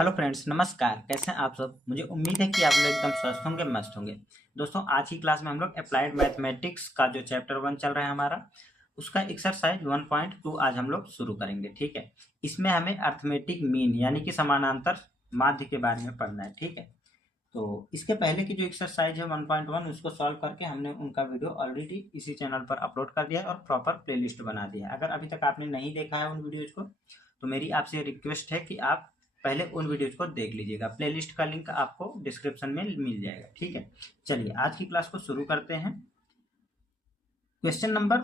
Hello friends, नमस्कार। कैसे हैं आप सब? मुझे उम्मीद है कि आप लोग एकदम स्वस्थ होंगे, मस्त होंगे। दोस्तों, आज की क्लास में हम लोग अप्लाइड मैथमेटिक्स का जो चैप्टर 1 चल रहा है हमारा, उसका एक्सरसाइज 1.2 आज हम लोग शुरू करेंगे। ठीक है। इसमें हमें अर्थमेटिक मीन यानी कि समानांतर माध्य के बारे में पढ़ना है। ठीक है। तो इसके पहले की जो एक्सरसाइज है 1.1 उसको सॉल्व करके हमने उनका वीडियो ऑलरेडी इसी चैनल पर अपलोड कर दिया है और प्रॉपर प्लेलिस्ट बना दिया है। अगर अभी तक आपने नहीं देखा है उन वीडियोज को, तो मेरी आपसे रिक्वेस्ट है कि आप पहले उन वीडियोज को देख लीजिएगा। प्लेलिस्ट का लिंक आपको डिस्क्रिप्शन में मिल जाएगा। ठीक है। चलिए आज की क्लास को शुरू करते हैं। क्वेश्चन नंबर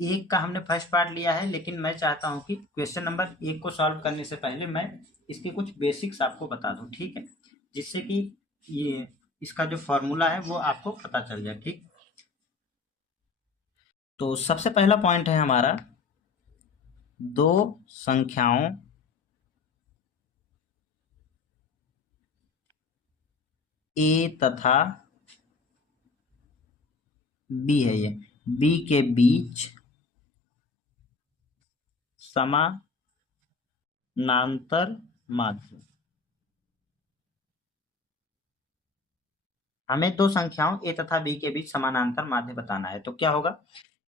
1 का हमने फर्स्ट पार्ट लिया है, लेकिन मैं चाहता हूं कि क्वेश्चन नंबर 1 को सॉल्व करने से पहले मैं इसके कुछ बेसिक्स आपको बता दूं। ठीक है। जिससे कि ये इसका जो फॉर्मूला है वो आपको पता चल जाए। ठीक। तो सबसे पहला पॉइंट है हमारा, दो संख्याओं ए तथा बी है। ये बी के बीच समानांतर माध्य। हमें दो संख्याओं ए तथा बी के बीच समानांतर माध्य बताना है। तो क्या होगा?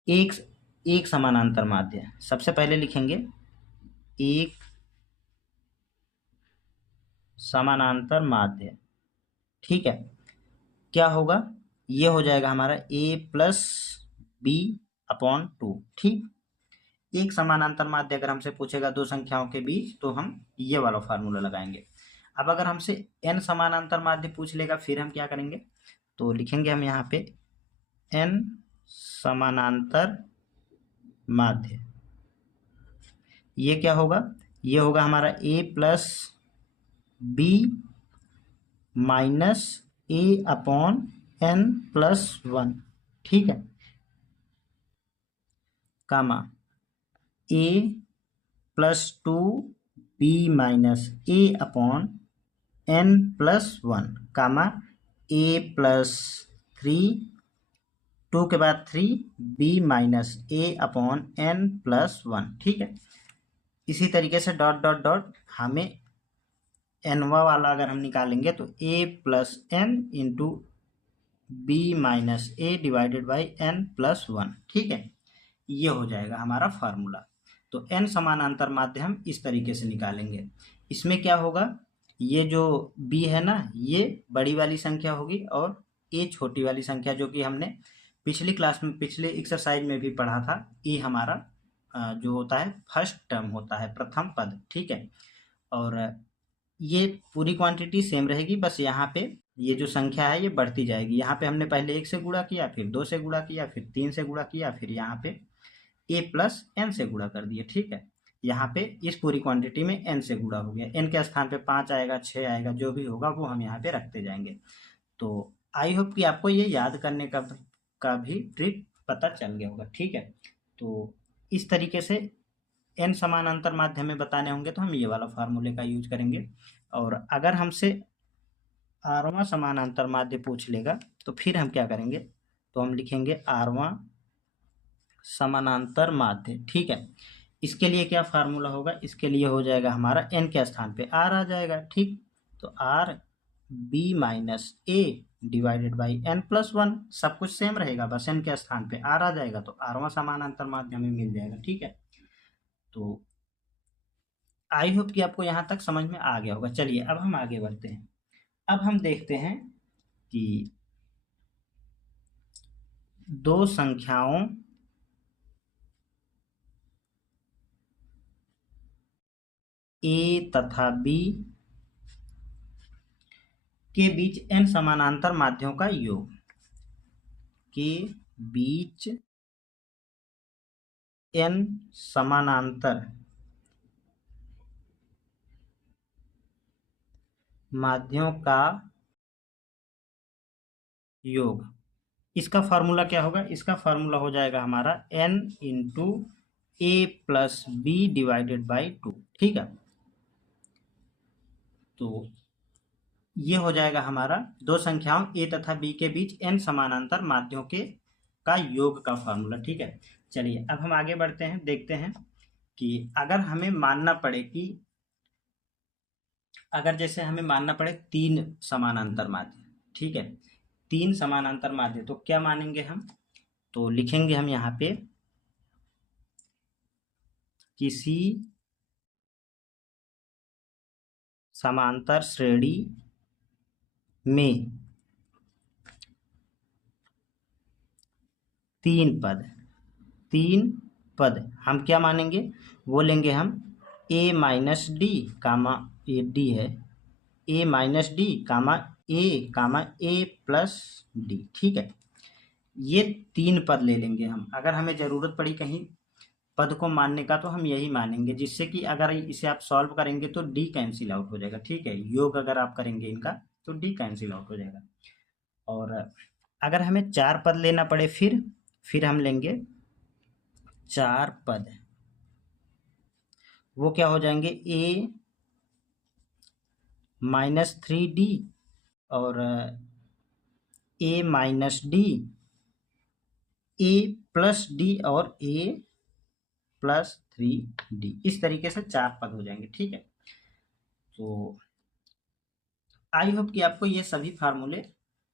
एक एक समानांतर माध्य। सबसे पहले लिखेंगे एक समानांतर माध्य। ठीक है। क्या होगा? ये हो जाएगा हमारा a प्लस बी अपॉन 2। ठीक। एक समानांतर माध्य अगर हमसे पूछेगा दो संख्याओं के बीच, तो हम ये वाला फार्मूला लगाएंगे। अब अगर हमसे n समानांतर माध्य पूछ लेगा, फिर हम क्या करेंगे? तो लिखेंगे हम यहाँ पे n समानांतर माध्य। ये क्या होगा? ये होगा हमारा a plus b minus a upon n plus 1। ठीक है। Comma a plus 2 b minus a upon n plus 1, comma a plus 3 2 के बाद 3 b minus a upon n plus 1। ठीक है। इसी तरीके से डॉट डॉट डॉट हमें एनवा वाला अगर हम निकालेंगे तो a plus n into b minus a divided by n plus 1। ठीक है। ये हो जाएगा हमारा फार्मूला। तो n समानांतर माध्य हम इस तरीके से निकालेंगे। इसमें क्या होगा? ये जो b है ना, ये बड़ी वाली संख्या होगी और a छोटी वाली संख्या, जो कि हमने पिछली क्लास में पिछले एक्सरसाइज में भी पढ़ा था। ये हमारा जो होता है फर्स्ट टर्म होता है, प्रथम पद। ठीक है। और ये पूरी क्वांटिटी सेम रहेगी, बस यहाँ पे ये जो संख्या है ये बढ़ती जाएगी। यहाँ पे हमने पहले 1 से गुणा किया, फिर 2 से गुणा किया, फिर 3 से गुणा किया, फिर यहाँ पे a प्लस n से गुणा कर दिए। ठीक है। यहाँ पे इस पूरी क्वांटिटी में n से गुणा हो गया। n के स्थान पे 5 आएगा, 6 आएगा, जो भी होगा वो हम यहाँ पे रखते जाएंगे। तो आई होप कि आपको ये याद करने का भी ट्रिक पता चल गया होगा। ठीक है। तो इस तरीके से n समानांतर माध्यम में बताने होंगे तो हम ये वाला फार्मूले का यूज करेंगे। और अगर हमसे आरवां समानांतर माध्य पूछ लेगा, तो फिर हम क्या करेंगे? तो हम लिखेंगे आरवां समानांतर माध्य। ठीक है। इसके लिए क्या फार्मूला होगा? इसके लिए हो जाएगा हमारा n के स्थान पे r आ जाएगा। ठीक। तो r b minus a divided by n plus 1, सब कुछ सेम रहेगा, बस n के स्थान पे r आ जाएगा, तो आरवां समानांतर माध्य हमें मिल जाएगा। ठीक है। तो आई होप कि आपको यहाँ तक समझ में आ गया होगा। चलिए अब हम आगे बढ़ते हैं। अब हम देखते हैं कि दो संख्याओं a तथा b के बीच n समानांतर माध्यों का योग। के बीच n समानांतर माध्यों का योग। इसका फार्मूला क्या होगा? इसका फार्मूला हो जाएगा हमारा n into a plus b divided by 2। ठीक है। तो ये हो जाएगा हमारा दो संख्याओं a तथा b के बीच n समानांतर माध्यों के का योग का फार्मूला। ठीक है। चलिए अब हम आगे बढ़ते हैं, देखते हैं कि अगर हमें मानना पड़े कि अगर जैसे हमें मानना पड़े 3 समानांतर माध्य, ठीक है, 3 समानांतर माध्य, तो क्या मानेंगे हम? तो लिखेंगे हम यहाँ पे किसी समांतर श्रेणी में 3 पद हम क्या मानेंगे? वो लेंगे हम a माइनस डी कामा, ये डी है, a minus d comma a plus d, ठीक है। ये 3 पद ले लेंगे हम। अगर हमें ज़रूरत पड़ी कहीं पद को मानने का तो हम यही मानेंगे, जिससे कि अगर इसे आप सॉल्व करेंगे तो डी कैंसिल आउट हो जाएगा, ठीक है। योग अगर आप करेंगे इनका तो डी कैंसिल आउट हो जाएगा। और अगर हमें 4 पद लेना पड़े फिर हम लेंगे 4 पद, वो क्या हो जाएंगे? a माइनस 3d और a minus D, a plus D और a प्लस 3d, इस तरीके से 4 पद हो जाएंगे, ठीक है। तो आई होप कि आपको ये सभी फार्मूले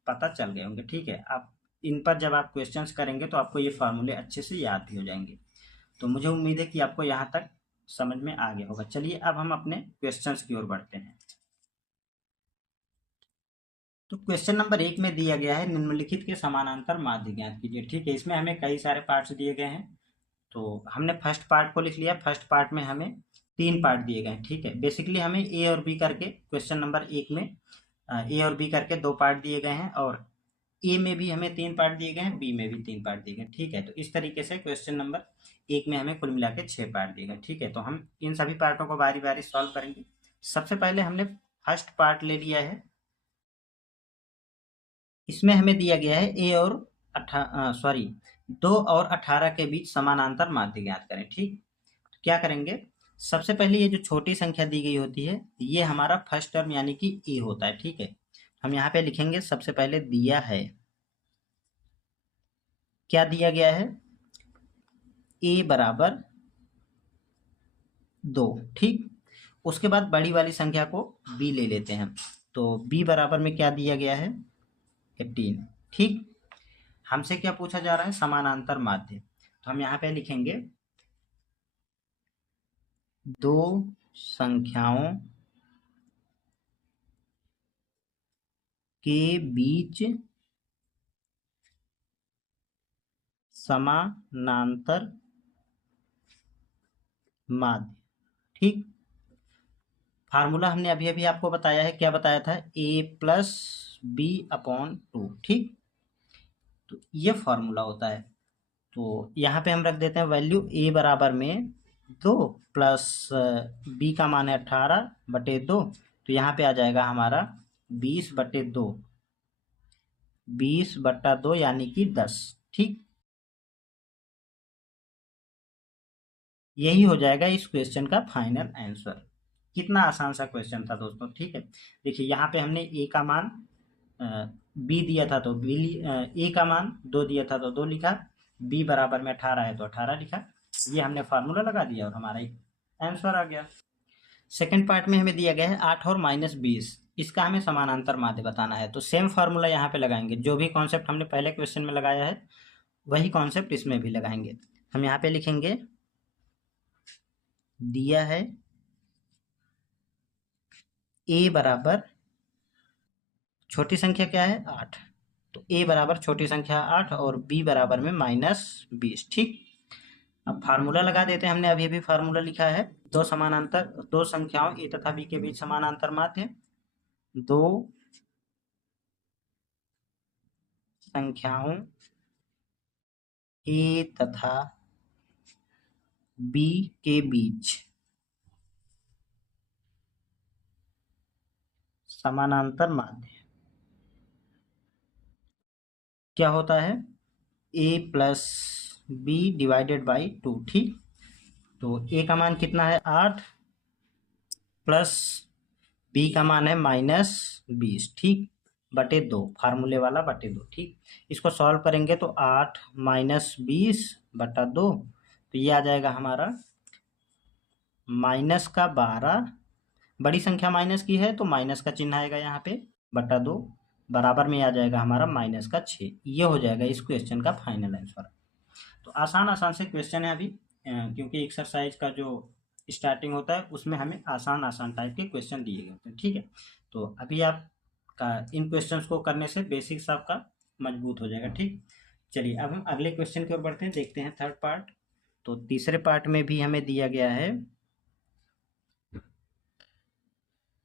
पता चल गए होंगे, ठीक है। आप इन पर जब आप क्वेश्चंस करेंगे तो आपको ये फार्मूले अच्छे से याद भी हो जाएंगे। तो मुझे उम्मीद है कि आपको यहाँ तक समझ में आ गया होगा। चलिए अब हम अपने क्वेश्चंस की ओर बढ़ते हैं। तो क्वेश्चन नंबर 1 में दिया गया है निम्नलिखित के समानांतर माध्य ज्ञात कीजिए, ठीक है। इसमें हमें कई सारे पार्ट्स दिए गए हैं, तो हमने फर्स्ट पार्ट को लिख लिया। फर्स्ट पार्ट में हमें 3 पार्ट दिए गए हैं, ठीक है। बेसिकली हमें ए और बी करके क्वेश्चन नंबर 1 में ए और बी करके 2 पार्ट दिए गए हैं, और ए में भी हमें 3 पार्ट दिए गए हैं, बी में भी 3 पार्ट दिए गए हैं, ठीक है। तो इस तरीके से क्वेश्चन नंबर 1 में हमें कुल मिला के 6 पार्ट दिए गए, ठीक है। तो हम इन सभी पार्टों को बारी बारी सॉल्व करेंगे। सबसे पहले हमने फर्स्ट पार्ट ले लिया है। इसमें हमें दिया गया है ए और 2 और 18 के बीच समानांतर माध्य ज्ञात करें, ठीक। तो क्या करेंगे? सबसे पहले ये जो छोटी संख्या दी गई होती है ये हमारा फर्स्ट टर्म यानी कि ए होता है, ठीक है। हम यहाँ पे लिखेंगे, सबसे पहले दिया है, क्या दिया गया है? ए बराबर 2, ठीक। उसके बाद बड़ी वाली संख्या को बी ले लेते हैं हम। तो बी बराबर में क्या दिया गया है? 18, ठीक। हमसे क्या पूछा जा रहा है? समानांतर माध्य। तो हम यहाँ पे लिखेंगे 2 संख्याओं के बीच समानांतर माध्य, ठीक। फार्मूला हमने अभी अभी आपको बताया है, क्या बताया था? a प्लस बी अपॉन 2, ठीक। तो ये फार्मूला होता है। तो यहाँ पे हम रख देते हैं वैल्यू a बराबर में 2 प्लस b का मान है 18/2, तो यहाँ पे आ जाएगा हमारा 20/2, 20/2 यानी कि 10, ठीक। यही हो जाएगा इस क्वेश्चन का फाइनल आंसर। कितना आसान सा क्वेश्चन था दोस्तों, ठीक है। देखिए यहाँ पे हमने a का मान b दिया था तो a का मान 2 दिया था तो 2 लिखा, b बराबर में 18 है तो 18 लिखा। ये हमने फार्मूला लगा दिया और हमारा आंसर आ गया। सेकंड पार्ट में हमें दिया गया है 8 और -20, इसका हमें समानांतर माध्य बताना है। तो सेम फार्मूला यहाँ पे लगाएंगे, जो भी कॉन्सेप्ट हमने पहले क्वेश्चन में लगाया है वही कॉन्सेप्ट इसमें भी लगाएंगे। हम यहाँ पे लिखेंगे, दिया है a बराबर छोटी संख्या क्या है? 8, तो a बराबर छोटी संख्या 8 और b बराबर में -20, ठीक। अब फार्मूला लगा देते हैं। हमने अभी अभी फार्मूला लिखा है, दो संख्याओं a तथा b के बीच समानांतर माध्य, 2 संख्याओं a तथा b के बीच समानांतर माध्य क्या होता है? a plus b divided by 2, ठीक। तो a का मान कितना है? 8 प्लस b का मान है -20, ठीक, बटे 2, फार्मूले वाला बटे 2, ठीक। इसको सॉल्व करेंगे तो 8 -20/2, तो ये आ जाएगा हमारा -12 बड़ी संख्या माइनस की है तो माइनस का चिन्ह आएगा यहाँ पे, बटा 2, बराबर में आ जाएगा हमारा -6। ये हो जाएगा इस क्वेश्चन का फाइनल आंसर। तो आसान आसान से क्वेश्चन है अभी, क्योंकि एक्सरसाइज का जो स्टार्टिंग होता है उसमें हमें आसान आसान टाइप के क्वेश्चन दिए गए होते हैं, ठीक है। तो अभी आपका इन क्वेश्चंस को करने से बेसिक्स आपका मजबूत हो जाएगा, ठीक। चलिए अब हम अगले क्वेश्चन की ओर बढ़ते हैं, देखते हैं थर्ड पार्ट। तो तीसरे पार्ट में भी हमें दिया गया है,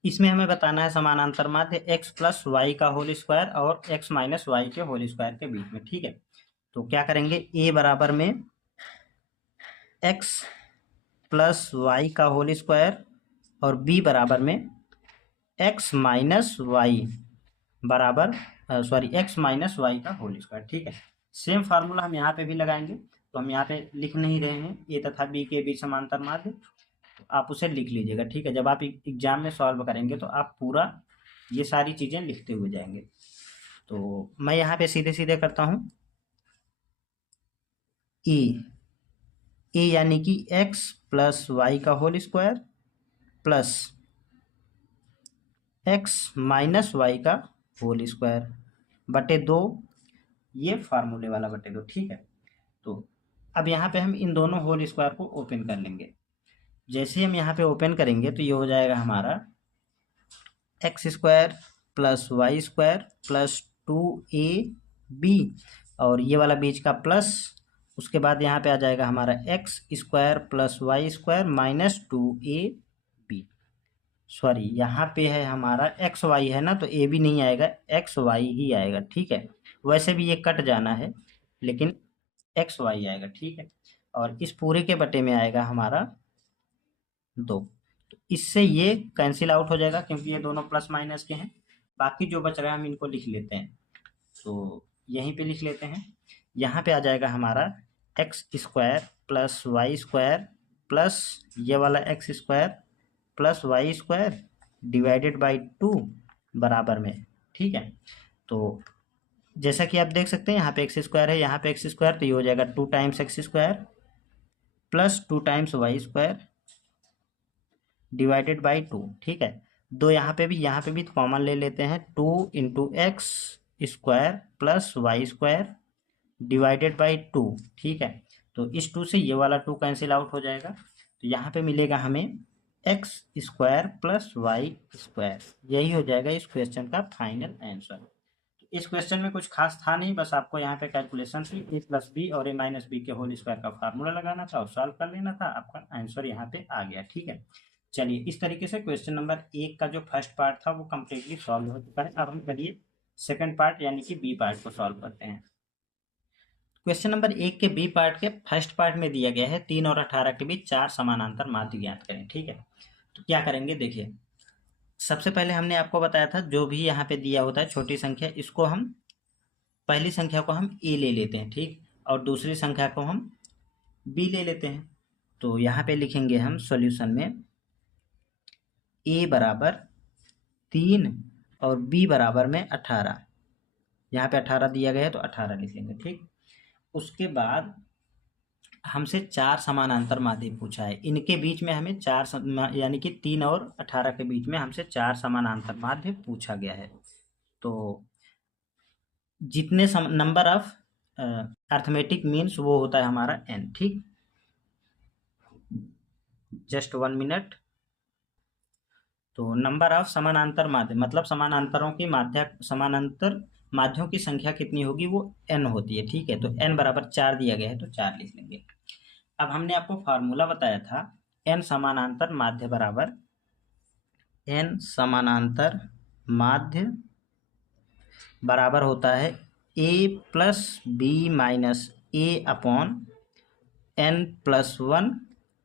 इसमें हमें बताना है समानांतर माध्य x प्लस वाई का होल स्क्वायर और x माइनस वाई के होल स्क्वायर के बीच में, ठीक है। तो क्या करेंगे, a बराबर में x प्लस वाई का होल स्क्वायर और b बराबर में x माइनस वाई बराबर x माइनस वाई का होल स्क्वायर, ठीक है। सेम फार्मूला हम यहाँ पे भी लगाएंगे, तो हम यहाँ पे लिख नहीं रहे हैं a तथा b के बीच समांतर माध्य, तो आप उसे लिख लीजिएगा, ठीक है। जब आप एग्जाम में सॉल्व करेंगे तो आप पूरा ये सारी चीज़ें लिखते हुए जाएंगे। तो मैं यहाँ पे सीधे सीधे करता हूँ, ए यानी कि x प्लस वाई का whole square plus x minus y का होल स्क्वायर बटे 2, ये फार्मूले वाला बटे 2, ठीक है। तो अब यहाँ पे हम इन दोनों होल स्क्वायर को ओपन कर लेंगे। जैसे हम यहाँ पे ओपन करेंगे तो ये हो जाएगा हमारा x square plus y square plus 2ab, और ये वाला बीच का प्लस, उसके बाद यहाँ पे आ जाएगा हमारा x square plus y square minus 2ab। Sorry, यहाँ पे है हमारा एक्स वाई है ना, तो ए भी नहीं आएगा, एक्स वाई ही आएगा, ठीक है। वैसे भी ये कट जाना है, लेकिन एक्स वाई आएगा, ठीक है। और इस पूरे के बटे में आएगा हमारा 2। तो इससे ये कैंसिल आउट हो जाएगा, क्योंकि ये दोनों प्लस माइनस के हैं। बाकी जो बच रहा है हम इनको लिख लेते हैं, तो यहीं पे लिख लेते हैं। यहाँ पे आ जाएगा हमारा x square plus y square plus ये वाला x square plus y square divided by 2 बराबर में, ठीक है। तो जैसा कि आप देख सकते हैं यहाँ पे एक्स स्क्वायर है, यहाँ पे एक्स स्क्वायर, तो ये हो जाएगा 2 times x square plus 2 times y square divided by 2, ठीक है। दो यहाँ पे भी कॉमन ले लेते हैं, 2 into x square plus y square divided by 2, ठीक है। तो इस 2 से ये वाला 2 कैंसिल आउट हो जाएगा, तो यहाँ पे मिलेगा हमें x square plus y square. यही हो जाएगा इस क्वेश्चन का फाइनल आंसर। इस क्वेश्चन में कुछ खास था नहीं, बस आपको यहाँ पे कैलकुलेशन थी, ए प्लस बी और ए माइनस बी के होल स्क्वायर का फार्मूला लगाना था और सॉल्व कर लेना था, आपका आंसर यहाँ पे आ गया, ठीक है। चलिए इस तरीके से क्वेश्चन नंबर 1 का जो फर्स्ट पार्ट था वो कम्प्लीटली सॉल्व हो चुका है। अब हम करिए सेकंड पार्ट यानी कि बी पार्ट को सॉल्व करते हैं। क्वेश्चन नंबर 1 के बी पार्ट के फर्स्ट पार्ट में दिया गया है 3 और 18 के बीच 4 समानांतर माध्य ज्ञात करें, ठीक है। तो क्या करेंगे, देखिए सबसे पहले हमने आपको बताया था जो भी यहाँ पे दिया होता है छोटी संख्या, इसको हम पहली संख्या को हम ए ले लेते हैं, ठीक, और दूसरी संख्या को हम बी ले लेते हैं। तो यहाँ पे लिखेंगे हम सॉल्यूशन में ए बराबर 3 और बी बराबर में 18, यहाँ पे 18 दिया गया है तो 18 लिख लेंगे, ठीक। उसके बाद हमसे 4 समानांतर माध्य पूछा है, इनके बीच में हमें 4 यानी कि 3 और 18 के बीच में हमसे 4 समानांतर माध्य पूछा गया है। तो जितने नंबर ऑफ अर्थमेटिक मीन्स वो होता है हमारा n, ठीक। Just 1 minute. तो नंबर ऑफ समानांतर माध्य मतलब समानांतर माध्यों की संख्या कितनी होगी, वो n होती है, ठीक है। तो n बराबर 4 दिया गया है तो 4 लिख लेंगे। अब हमने आपको फार्मूला बताया था n समानांतर माध्य बराबर n समानांतर माध्य बराबर होता है a plus b minus a upon n plus 1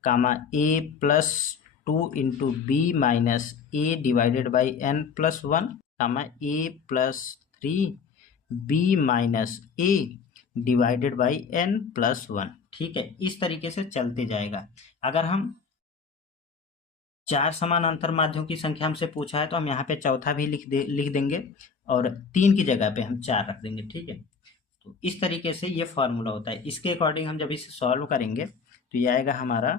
comma a plus 2 into b minus a divided by n plus 1 comma a plus 3 b minus a divided by n plus 1, ठीक है। इस तरीके से चलते जाएगा। अगर हम 4 समानांतर माध्यों की संख्या हमसे पूछा है तो हम यहाँ पे चौथा भी लिख देंगे और 3 की जगह पे हम 4 रख देंगे, ठीक है। तो इस तरीके से ये फॉर्मूला होता है। इसके अकॉर्डिंग हम जब इसे सॉल्व करेंगे तो ये आएगा हमारा,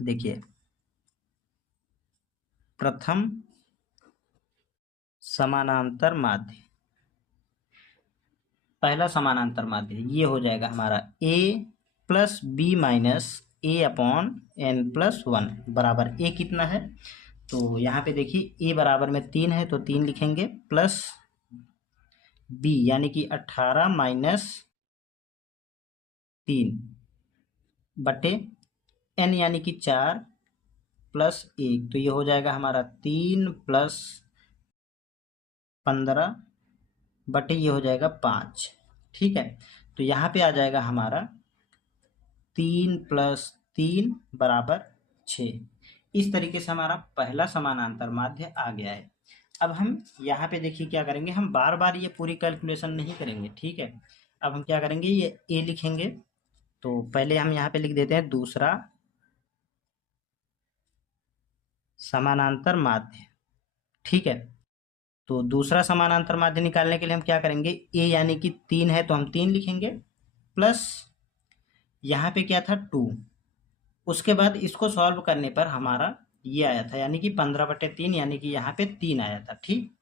देखिए प्रथम समानांतर माध्य, पहला समानांतर माध्य ये हो जाएगा हमारा a plus b minus a upon n plus one बराबर a कितना है, तो यहाँ पे देखिए a बराबर में 3 है तो 3 लिखेंगे, प्लस b यानी कि 18 माइनस 3 बटे n यानी कि 4 प्लस 1, तो ये हो जाएगा हमारा 3 प्लस 15 बटे ये हो जाएगा 5। ठीक है, तो यहाँ पे आ जाएगा हमारा 3 प्लस 3 बराबर 6। इस तरीके से हमारा पहला समानांतर माध्य आ गया है। अब हम यहाँ पे देखिए क्या करेंगे, हम बार बार ये पूरी कैलकुलेशन नहीं करेंगे। ठीक है, अब हम क्या करेंगे, ये ए लिखेंगे, तो पहले हम यहाँ पे लिख देते हैं दूसरा समानांतर माध्य। ठीक है, तो दूसरा समानांतर माध्य निकालने के लिए हम क्या करेंगे, ए यानी कि 3 है तो हम 3 लिखेंगे, प्लस यहाँ पे क्या था 2, उसके बाद इसको सॉल्व करने पर हमारा ये आया था यानी कि 15/3 यानी कि यहाँ पे 3 आया था। ठीक,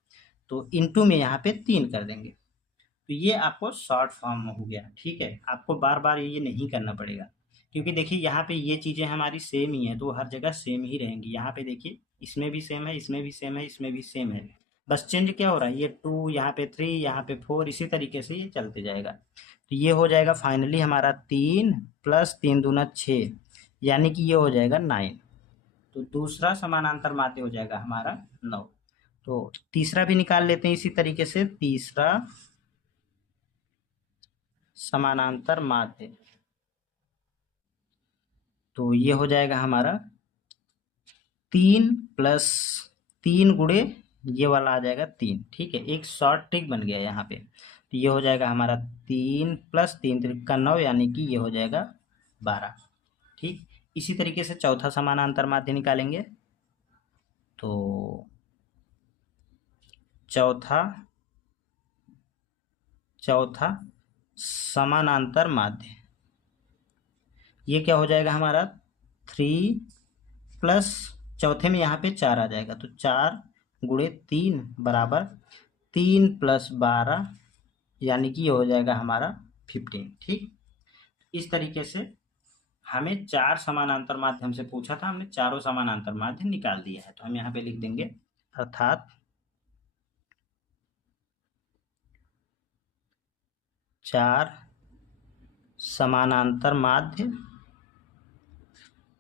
तो इनटू में यहाँ पे 3 कर देंगे, तो ये आपको शॉर्ट फॉर्म में हो गया। ठीक है, आपको बार बार ये नहीं करना पड़ेगा, क्योंकि देखिए यहाँ पे ये चीज़ें हमारी सेम ही हैं तो हर जगह सेम ही रहेंगी। यहाँ पे देखिए इसमें भी सेम है, इसमें भी सेम है, इसमें भी सेम है, बस चेंज क्या हो रहा है, ये 2 यहाँ पे 3 यहाँ पे 4, इसी तरीके से ये चलते जाएगा। तो ये हो जाएगा फाइनली हमारा 3 प्लस 3 दूना 6 यानी कि ये हो जाएगा 9। तो दूसरा समानांतर माध्य हो जाएगा हमारा 9। तो तीसरा भी निकाल लेते हैं इसी तरीके से, तीसरा समानांतर माध्य, तो ये हो जाएगा हमारा 3 प्लस 3 गुणे ये वाला आ जाएगा 3। ठीक है, एक शॉर्ट ट्रिक बन गया यहाँ पे, तो ये हो जाएगा हमारा 3 प्लस 3 त्रिका 9 यानी कि ये हो जाएगा 12। ठीक, इसी तरीके से चौथा समानांतर माध्य निकालेंगे, तो चौथा समानांतर माध्य ये क्या हो जाएगा हमारा 3 प्लस चौथे में यहाँ पे 4 आ जाएगा, तो 4 गुणे 3 बराबर 3 प्लस 12 यानी कि ये हो जाएगा हमारा 15। ठीक, इस तरीके से हमें 4 समानांतर माध्य हमसे पूछा था, हमने चारों समानांतर माध्य निकाल दिया है। तो हम यहाँ पे लिख देंगे अर्थात 4 समानांतर माध्य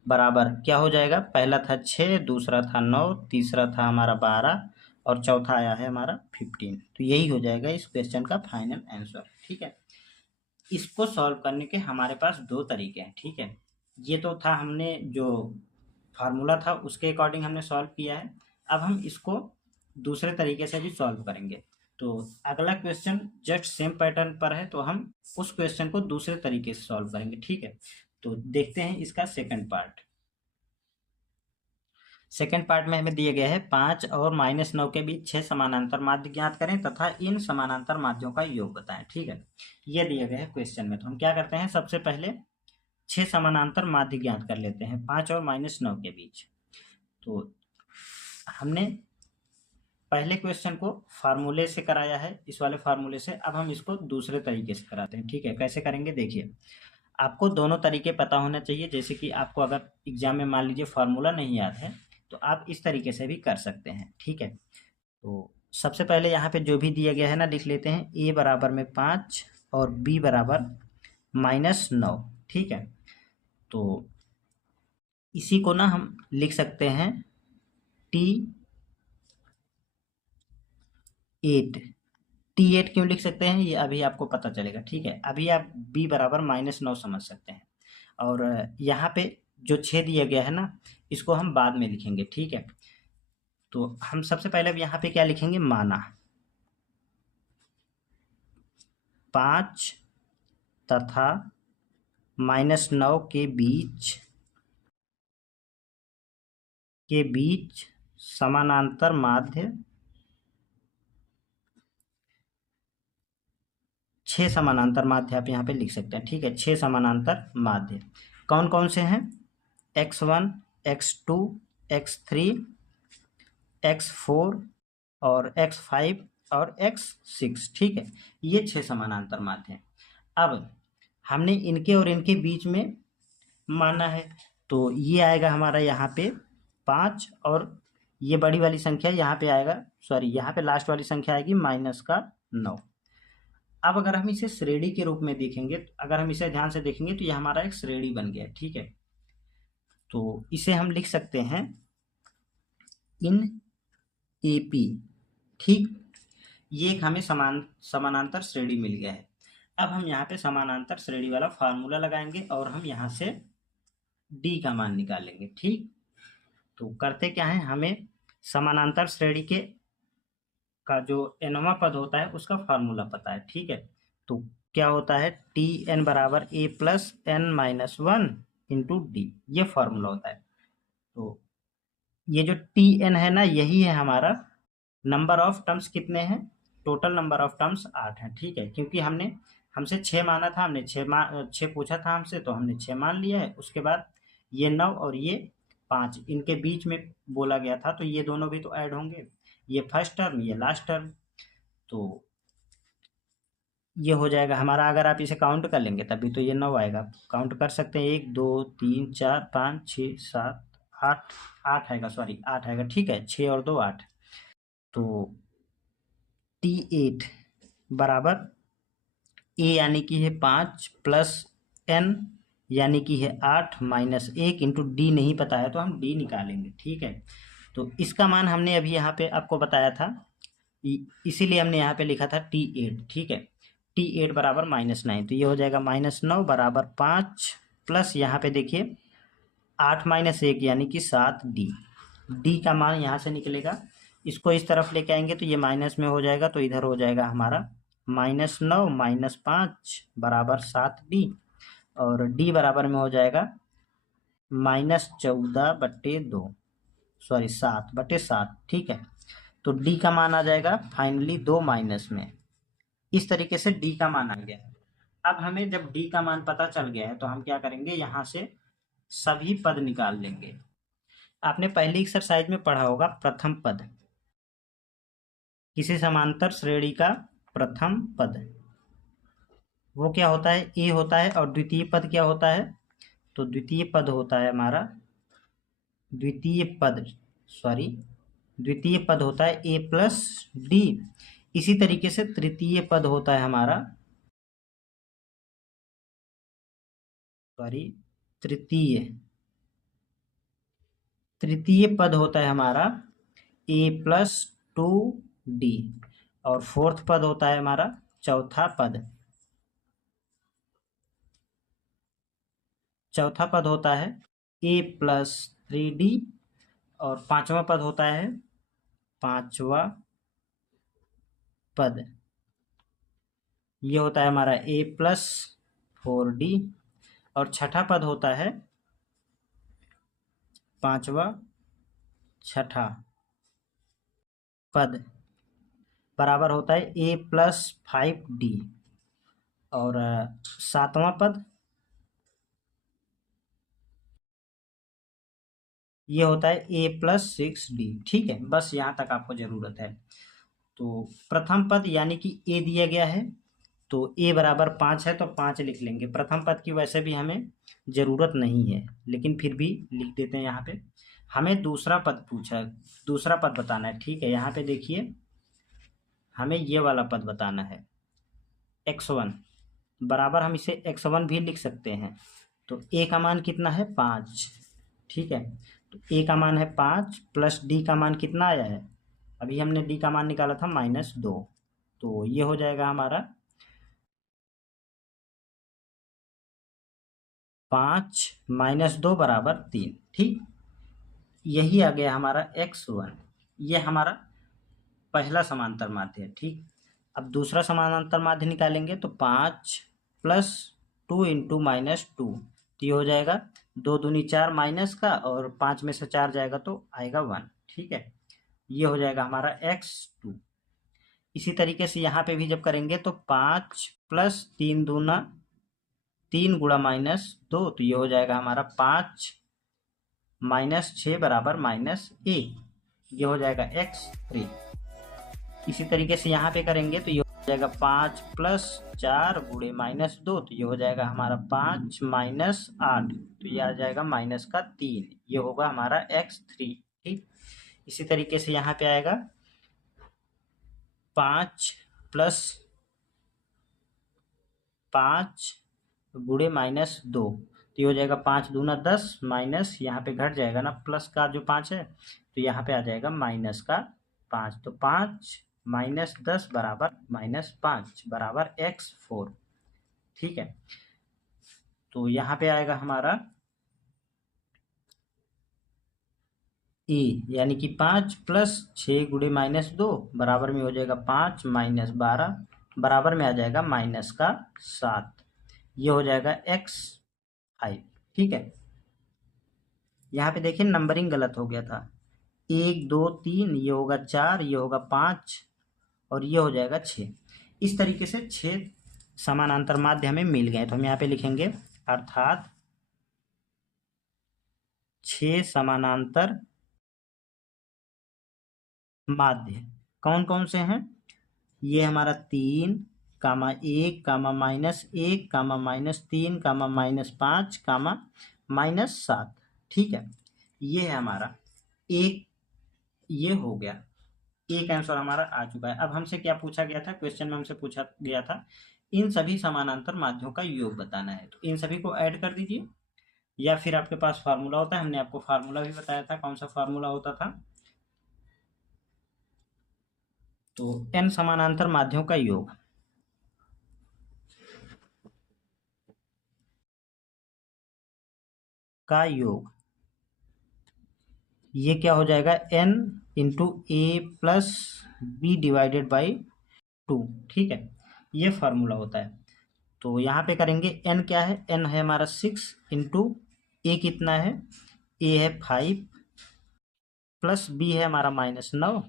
बराबर क्या हो जाएगा, पहला था 6, दूसरा था 9, तीसरा था हमारा 12 और चौथा आया है हमारा 15। तो यही हो जाएगा इस क्वेश्चन का फाइनल आंसर। ठीक है, इसको सॉल्व करने के हमारे पास 2 तरीके हैं। ठीक है, ये तो था हमने जो फार्मूला था उसके अकॉर्डिंग हमने सॉल्व किया है, अब हम इसको दूसरे तरीके से भी सॉल्व करेंगे। तो अगला क्वेश्चन जस्ट सेम पैटर्न पर है, तो हम उस क्वेश्चन को दूसरे तरीके से सॉल्व करेंगे। ठीक है, तो देखते हैं इसका सेकंड पार्ट। सेकंड पार्ट में हमें दिए गए हैं 5 और -9 के बीच 6 समानांतर माध्य ज्ञात करें तथा इन समानांतर माध्यों का योग बताएं। ठीक है, ये दिए गए हैं क्वेश्चन में, तो हम क्या करते हैं, सबसे पहले 6 समानांतर माध्य ज्ञात कर लेते हैं 5 और -9 के बीच। तो हमने पहले क्वेश्चन को फार्मूले से कराया है, इस वाले फार्मूले से, अब हम इसको दूसरे तरीके से कराते हैं। ठीक है, कैसे करेंगे देखिए, आपको दोनों तरीके पता होना चाहिए। जैसे कि आपको अगर एग्जाम में मान लीजिए फार्मूला नहीं याद है तो आप इस तरीके से भी कर सकते हैं। ठीक है, तो सबसे पहले यहाँ पे जो भी दिया गया है ना लिख लेते हैं, a बराबर में 5 और b बराबर -9। ठीक है, तो इसी को ना हम लिख सकते हैं T8 क्यों लिख सकते हैं ये अभी आपको पता चलेगा। ठीक है, अभी आप b बराबर -9 समझ सकते हैं, और यहाँ पे जो 6 दिया गया है ना इसको हम बाद में लिखेंगे। ठीक है, तो हम सबसे पहले अब यहाँ पे क्या लिखेंगे, माना 5 तथा -9 के बीच समानांतर माध्य 6 समानांतर माध्य आप यहाँ पे लिख सकते हैं। ठीक है, 6 समानांतर माध्य कौन कौन से हैं, x1 x2 x3 x4 और x5 और x6, ठीक है। ये 6 समानांतर माध्य हैं। अब हमने इनके और इनके बीच में माना है, तो ये आएगा हमारा यहाँ पे 5 और ये बड़ी वाली संख्या यहाँ पे आएगा, सॉरी यहाँ पे लास्ट वाली संख्या आएगी -9। अब अगर हम इसे श्रेणी के रूप में देखेंगे, अगर हम इसे ध्यान से देखेंगे तो ये हमारा एक श्रेणी बन गया, ठीक है। तो इसे हम लिख सकते हैं इन AP, ठीक। ये एक हमें समानांतर श्रेणी मिल गया है। अब हम यहाँ पे समानांतर श्रेणी वाला फार्मूला लगाएंगे और हम यहाँ से D का मान निकालेंगे, ठीक। तो करते क्या है, हमें समानांतर श्रेणी के का जो nवां पद होता है उसका फार्मूला पता है, ठीक है। तो क्या होता है, Tn बराबर A plus n-1 into D, ये फार्मूला होता है। तो ये जो Tn है ना, यही है हमारा नंबर ऑफ टर्म्स। कितने हैं टोटल नंबर ऑफ टर्म्स? 8 हैं, ठीक है। क्योंकि हमसे 6 माना था, हमने 6 पूछा था हमसे, तो हमने 6 मान लिया है। उसके बाद ये 9 और ये 5 इनके बीच में बोला गया था, तो ये दोनों भी तो ऐड होंगे। ये फर्स्ट टर्म, ये लास्ट टर्म, तो ये हो जाएगा हमारा। अगर आप इसे काउंट कर लेंगे तभी तो ये 9 आएगा। काउंट कर सकते हैं, 1 2 3 4 5 6 7 8, 8 आएगा, सॉरी 8 आएगा, ठीक है। 6 और 2 8। तो T8 बराबर A यानी कि है 5 प्लस N यानी कि है 8 माइनस 1 इंटू D नहीं पता है तो हम D निकालेंगे, ठीक है। तो इसका मान हमने अभी यहाँ पे आपको बताया था, इसीलिए हमने यहाँ पे लिखा था T8, ठीक है। T8 बराबर -9, तो ये हो जाएगा -9 बराबर 5 प्लस यहाँ पे देखिए 8 माइनस 1 यानी कि 7D। D का मान यहाँ से निकलेगा, इसको इस तरफ लेके आएंगे तो ये माइनस में हो जाएगा, तो इधर हो जाएगा हमारा -9 माइनस 5 बराबर 7D, और D बराबर में हो जाएगा -14/2, सॉरी 7/7, ठीक है। तो D का मान आ जाएगा फाइनली 2 माइनस में। इस तरीके से D का मान आ गया। अब हमें जब D का मान पता चल गया है तो हम क्या करेंगे, यहाँ से सभी पद निकाल लेंगे। आपने पहली एक्सरसाइज में पढ़ा होगा प्रथम पद, किसी समांतर श्रेणी का प्रथम पद वो क्या होता है, A होता है। और द्वितीय पद क्या होता है, तो द्वितीय पद होता है हमारा, द्वितीय पद होता है A प्लस D। इसी तरीके से तृतीय पद होता है हमारा, तृतीय पद होता है हमारा A प्लस 2D, और फोर्थ पद होता है हमारा चौथा पद होता है A प्लस 3D, और पांचवा पद होता है पांचवा पद, ये होता है हमारा A प्लस 4D, और छठा पद होता है छठा पद बराबर होता है A प्लस 5D, और सातवां पद ये होता है A प्लस 6D, ठीक है। बस यहाँ तक आपको जरूरत है। तो प्रथम पद यानी कि A दिया गया है, तो A बराबर 5 है तो 5 लिख लेंगे। प्रथम पद की वैसे भी हमें ज़रूरत नहीं है, लेकिन फिर भी लिख देते हैं। यहाँ पे हमें दूसरा पद पूछा है, दूसरा पद बताना है, ठीक है। यहाँ पे देखिए हमें ये वाला पद बताना है x1 बराबर, हम इसे x1 भी लिख सकते हैं। तो A का मान कितना है 5, ठीक है। तो A का मान है 5 प्लस D का मान कितना आया है, अभी हमने D का मान निकाला था -2, तो ये हो जाएगा हमारा 5 - 2 बराबर 3, ठीक। यही आ गया हमारा x1। ये हमारा पहला समांतर माध्य है, ठीक। अब दूसरा समानांतर माध्य निकालेंगे तो 5 प्लस 2 इंटू -2, तो ये हो जाएगा 2 दूनी 4 माइनस का, और 5 में से 4 जाएगा तो आएगा 1, ठीक है। ये हो जाएगा हमारा x2। इसी तरीके से यहाँ पे भी जब करेंगे तो 5 प्लस 3 दूना 3 गुणा -2, तो ये हो जाएगा हमारा 5 - 6 बराबर -1। ये हो जाएगा x3। इसी तरीके से यहाँ पे करेंगे तो ये हो जाएगा 5 प्लस 4 गुणे -2, तो ये हो जाएगा हमारा 5 माइनस 8, तो ये आ जाएगा माइनस का 3, ये होगा हमारा x3। ठीक, इसी तरीके से यहाँ पे आएगा 5 प्लस 5 गुणे -2, तो ये हो जाएगा 5 दूना 10 माइनस, यहाँ पे घट जाएगा ना प्लस का जो 5 है, तो यहाँ पे आ जाएगा माइनस का 5, तो 5 माइनस 10 बराबर -5 बराबर x4। ठीक है, तो यहाँ पे आएगा हमारा ए, यानी कि 5 प्लस 6 गुणे -2 बराबर में हो जाएगा 5 माइनस 12 बराबर में आ जाएगा माइनस का 7, ये हो जाएगा x5। ठीक है, यहाँ पे देखिए नंबरिंग गलत हो गया था, 1 2 3, ये होगा 4, ये होगा 5 और ये हो जाएगा 6। इस तरीके से 6 समानांतर माध्य हमें मिल गए, तो हम यहाँ पे लिखेंगे अर्थात 6 समानांतर माध्य कौन कौन से हैं, ये हमारा 3 कामा 1 कामा -1 कामा -3 कामा -5 कामा -7। ठीक है, ये है हमारा एक, ये हो गया एक आंसर हमारा आ चुका है। अब हमसे क्या पूछा गया था, क्वेश्चन में हमसे पूछा गया था इन सभी समानांतर माध्यों का योग बताना है, तो इन सभी को ऐड कर दीजिए, या फिर आपके पास फार्मूला होता है, हमने आपको फार्मूला भी बताया था, कौन सा फार्मूला होता था, तो n समानांतर माध्यों का योग, ये क्या हो जाएगा n into a plus b divided by 2। ठीक है, ये फार्मूला होता है। तो यहाँ पे करेंगे n क्या है, n है हमारा 6 इंटू ए कितना है, a है 5 प्लस b है हमारा -9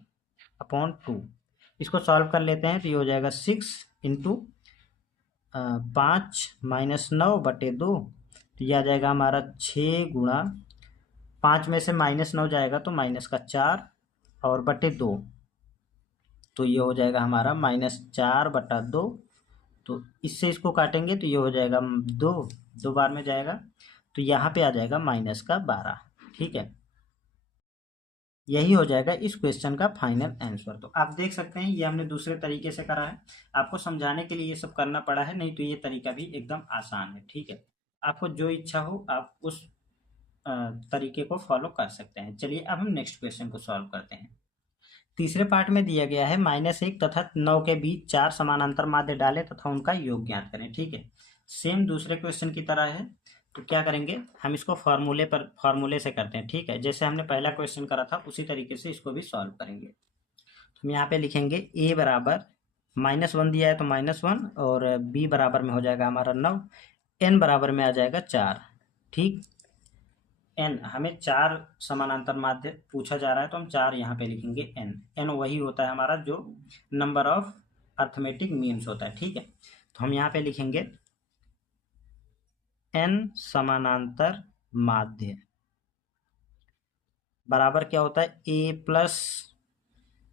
अपॉन 2। इसको सॉल्व कर लेते हैं तो ये हो जाएगा 6 इंटू 5 -9/2, तो ये आ जाएगा हमारा 6 गुणा 5 में से -9 जाएगा तो -4 और /2, तो ये हो जाएगा हमारा -4/2। तो इससे इसको काटेंगे तो ये हो जाएगा 2 बार में जाएगा, तो यहाँ पे आ जाएगा -12। ठीक है, यही हो जाएगा इस क्वेश्चन का फाइनल आंसर। तो आप देख सकते हैं ये हमने दूसरे तरीके से करा है, आपको समझाने के लिए ये सब करना पड़ा है, नहीं तो ये तरीका भी एकदम आसान है। ठीक है, आपको जो इच्छा हो आप उस तरीके को फॉलो कर सकते हैं। चलिए अब हम नेक्स्ट क्वेश्चन को सॉल्व करते हैं। तीसरे पार्ट में दिया गया है -1 तथा 9 के बीच 4 समानांतर माध्य डालें तथा उनका योग ज्ञात करें। ठीक है, सेम दूसरे क्वेश्चन की तरह है, तो क्या करेंगे हम इसको फॉर्मूले से करते हैं। ठीक है, जैसे हमने पहला क्वेश्चन करा था उसी तरीके से इसको भी सॉल्व करेंगे। तो हम यहाँ पे लिखेंगे a बराबर -1 दिया है तो -1, और b बराबर में हो जाएगा हमारा 9, n बराबर में आ जाएगा 4। ठीक, n हमें 4 समानांतर माध्य पूछा जा रहा है तो हम 4 यहाँ पे लिखेंगे। n वही होता है हमारा जो नंबर ऑफ अर्थमेटिक मीन्स होता है। ठीक है, तो हम यहाँ पे लिखेंगे n समानांतर माध्य बराबर क्या होता है, a plus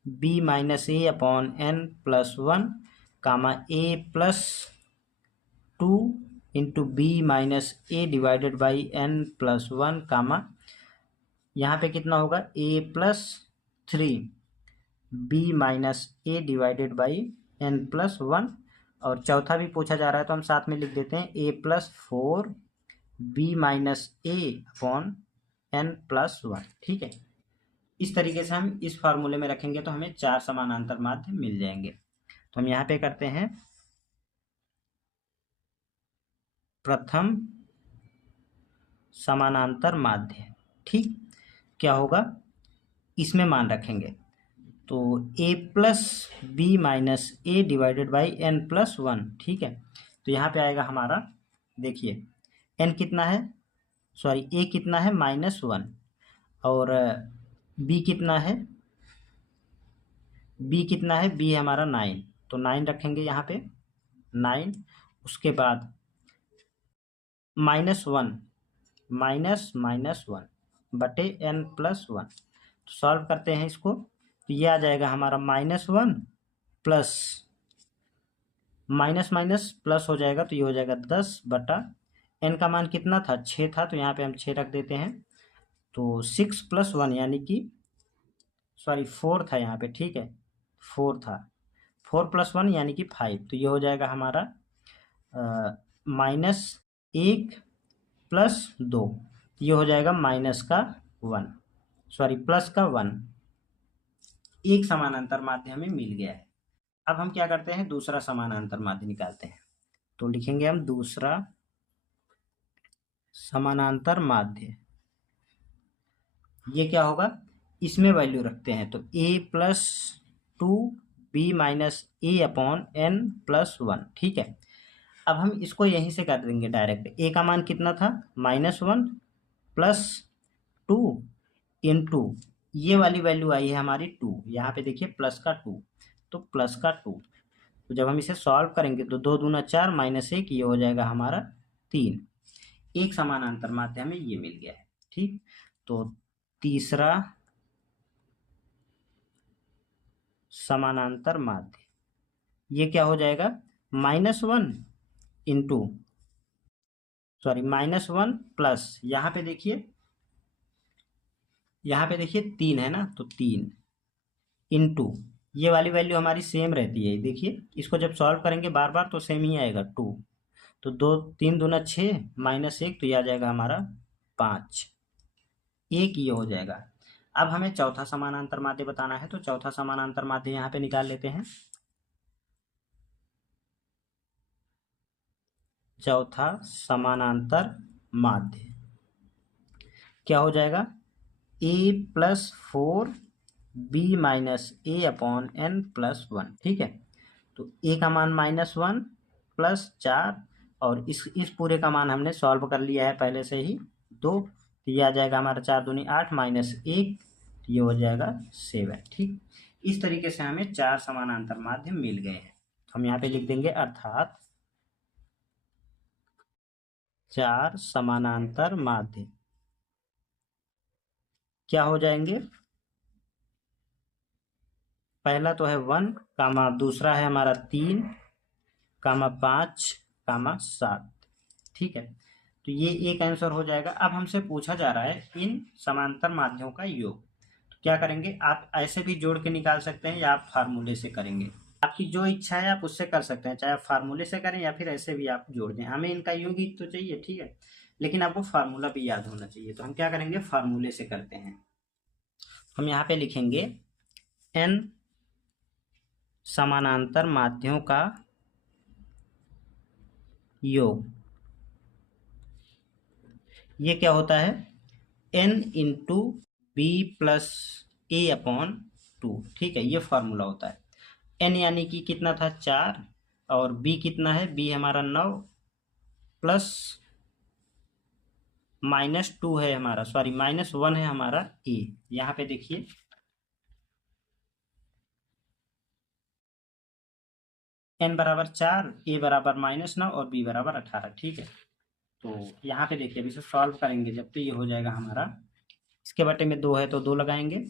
b minus a upon n plus 1 comma a plus 2 into b minus a divided by n plus 1 comma यहाँ पे कितना होगा a plus 3 b minus a divided by n plus 1, और चौथा भी पूछा जा रहा है तो हम साथ में लिख देते हैं a plus 4 b minus a upon n plus 1। ठीक है, इस तरीके से हम इस फार्मूले में रखेंगे तो हमें 4 समानांतर माध्य मिल जाएंगे। तो हम यहाँ पे करते हैं प्रथम समानांतर माध्य। ठीक, क्या होगा इसमें मान रखेंगे, तो a plus b minus a divided by n plus 1। ठीक है, तो यहाँ पे आएगा हमारा, देखिए n कितना है, सॉरी a कितना है -1, और b कितना है, b है हमारा 9, तो 9 रखेंगे यहाँ पे 9। उसके बाद -1 -1 बटे n प्लस 1, तो सॉल्व करते हैं इसको, तो ये आ जाएगा हमारा -1 प्लस माइनस माइनस प्लस हो जाएगा, तो ये हो जाएगा 10/n का मान कितना था, 6 था, तो यहाँ पे हम 6 रख देते हैं। तो 6 + 1 यानी कि सॉरी 4 था यहाँ पे, ठीक है 4 था, 4 + 1 यानी कि 5, तो ये हो जाएगा हमारा -1 + 2, ये हो जाएगा -1 सॉरी +1। एक समानांतर माध्य हमें मिल गया है। अब हम क्या करते हैं, दूसरा समानांतर माध्य निकालते हैं। तो लिखेंगे हम दूसरा समानांतर माध्य। ये क्या होगा, इसमें वैल्यू रखते हैं, तो a + 2b - a/n+1, ठीक है। अब हम इसको यहीं से कर देंगे डायरेक्ट। a का मान कितना था, -1 + 2 इंटू ये वाली वैल्यू आई है हमारी 2, यहाँ पे देखिए प्लस का 2, तो प्लस का 2। तो जब हम इसे सॉल्व करेंगे तो 2 दूना 4 -1, ये हो जाएगा हमारा 3। एक समानांतर माध्य हमें ये मिल गया है, ठीक। तो तीसरा समानांतर माध्य ये क्या हो जाएगा, -1 इंटू सॉरी -1 प्लस यहाँ पे देखिए 3 है ना, तो 3 इंटू ये वाली वैल्यू हमारी सेम रहती है, देखिए इसको जब सॉल्व करेंगे बार बार तो सेम ही आएगा 2, तो 2 3 दूना 6 -1, तो ये आ जाएगा हमारा 5, 1 ये हो जाएगा। अब हमें चौथा समानांतर माध्य बताना है, तो चौथा समानांतर माध्य यहाँ पे निकाल लेते हैं। चौथा समानांतर माध्य क्या हो जाएगा, a + 4b - a/n+1, ठीक है। तो a का मान -1 + 4 और इस पूरे का मान हमने सॉल्व कर लिया है पहले से ही 2, तो ये आ जाएगा हमारा 4 दूनी 8 -1, ये हो जाएगा 7, ठीक। इस तरीके से हमें 4 समानांतर माध्य मिल गए हैं। तो हम यहाँ पे लिख देंगे अर्थात 4 समानांतर माध्य क्या हो जाएंगे, पहला तो है 1, दूसरा है हमारा 3, 5, 7, ठीक है। तो ये एक आंसर हो जाएगा। अब हमसे पूछा जा रहा है इन समांतर माध्यों का योग, तो क्या करेंगे, आप ऐसे भी जोड़ के निकाल सकते हैं या आप फार्मूले से करेंगे, आपकी जो इच्छा है आप उससे कर सकते हैं, चाहे आप फार्मूले से करें या फिर ऐसे भी आप जोड़ दें। हमें इनका योग ही तो चाहिए, ठीक है, लेकिन आपको फार्मूला भी याद होना चाहिए। तो हम क्या करेंगे, फार्मूले से करते हैं। हम यहाँ पे लिखेंगे n समानांतर माध्यों का योग, ये क्या होता है, n × b + a/2, ठीक है, ये फार्मूला होता है। n यानी कि कितना था 4 और b कितना है, b हमारा 9 प्लस -2 है हमारा, सॉरी -1 है हमारा a। यहाँ पे देखिए n बराबर 4, a बराबर -9 और b बराबर 18, ठीक है। तो यहाँ पे देखिए अभी इसे सॉल्व करेंगे जब, तो ये हो जाएगा हमारा, इसके बटे में 2 है तो 2 लगाएंगे,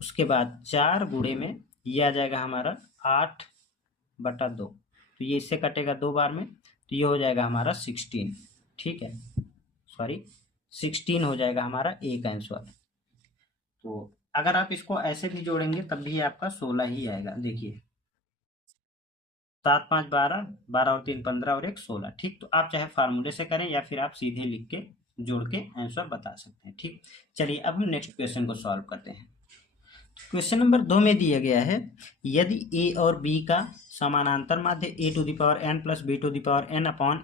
उसके बाद 4 गुणे में ये आ जाएगा हमारा 8/2, तो ये इससे कटेगा 2 बार में, तो ये हो जाएगा हमारा 16, ठीक है, सॉरी 16 हो जाएगा हमारा एक आंसर। तो अगर आप इसको ऐसे भी जोड़ेंगे तब भी आपका 16 ही आएगा। देखिए 7 5 12, 12 और 3 15 और 1 16, ठीक। तो आप चाहे फार्मूले से करें या फिर आप सीधे लिख के जोड़ के आंसर बता सकते हैं, ठीक। चलिए अब हम नेक्स्ट क्वेश्चन को सॉल्व करते हैं। क्वेश्चन नंबर 2 में दिया गया है, यदि a और b का समानांतर माध्य a⁴n + b⁴n/a⁴n-1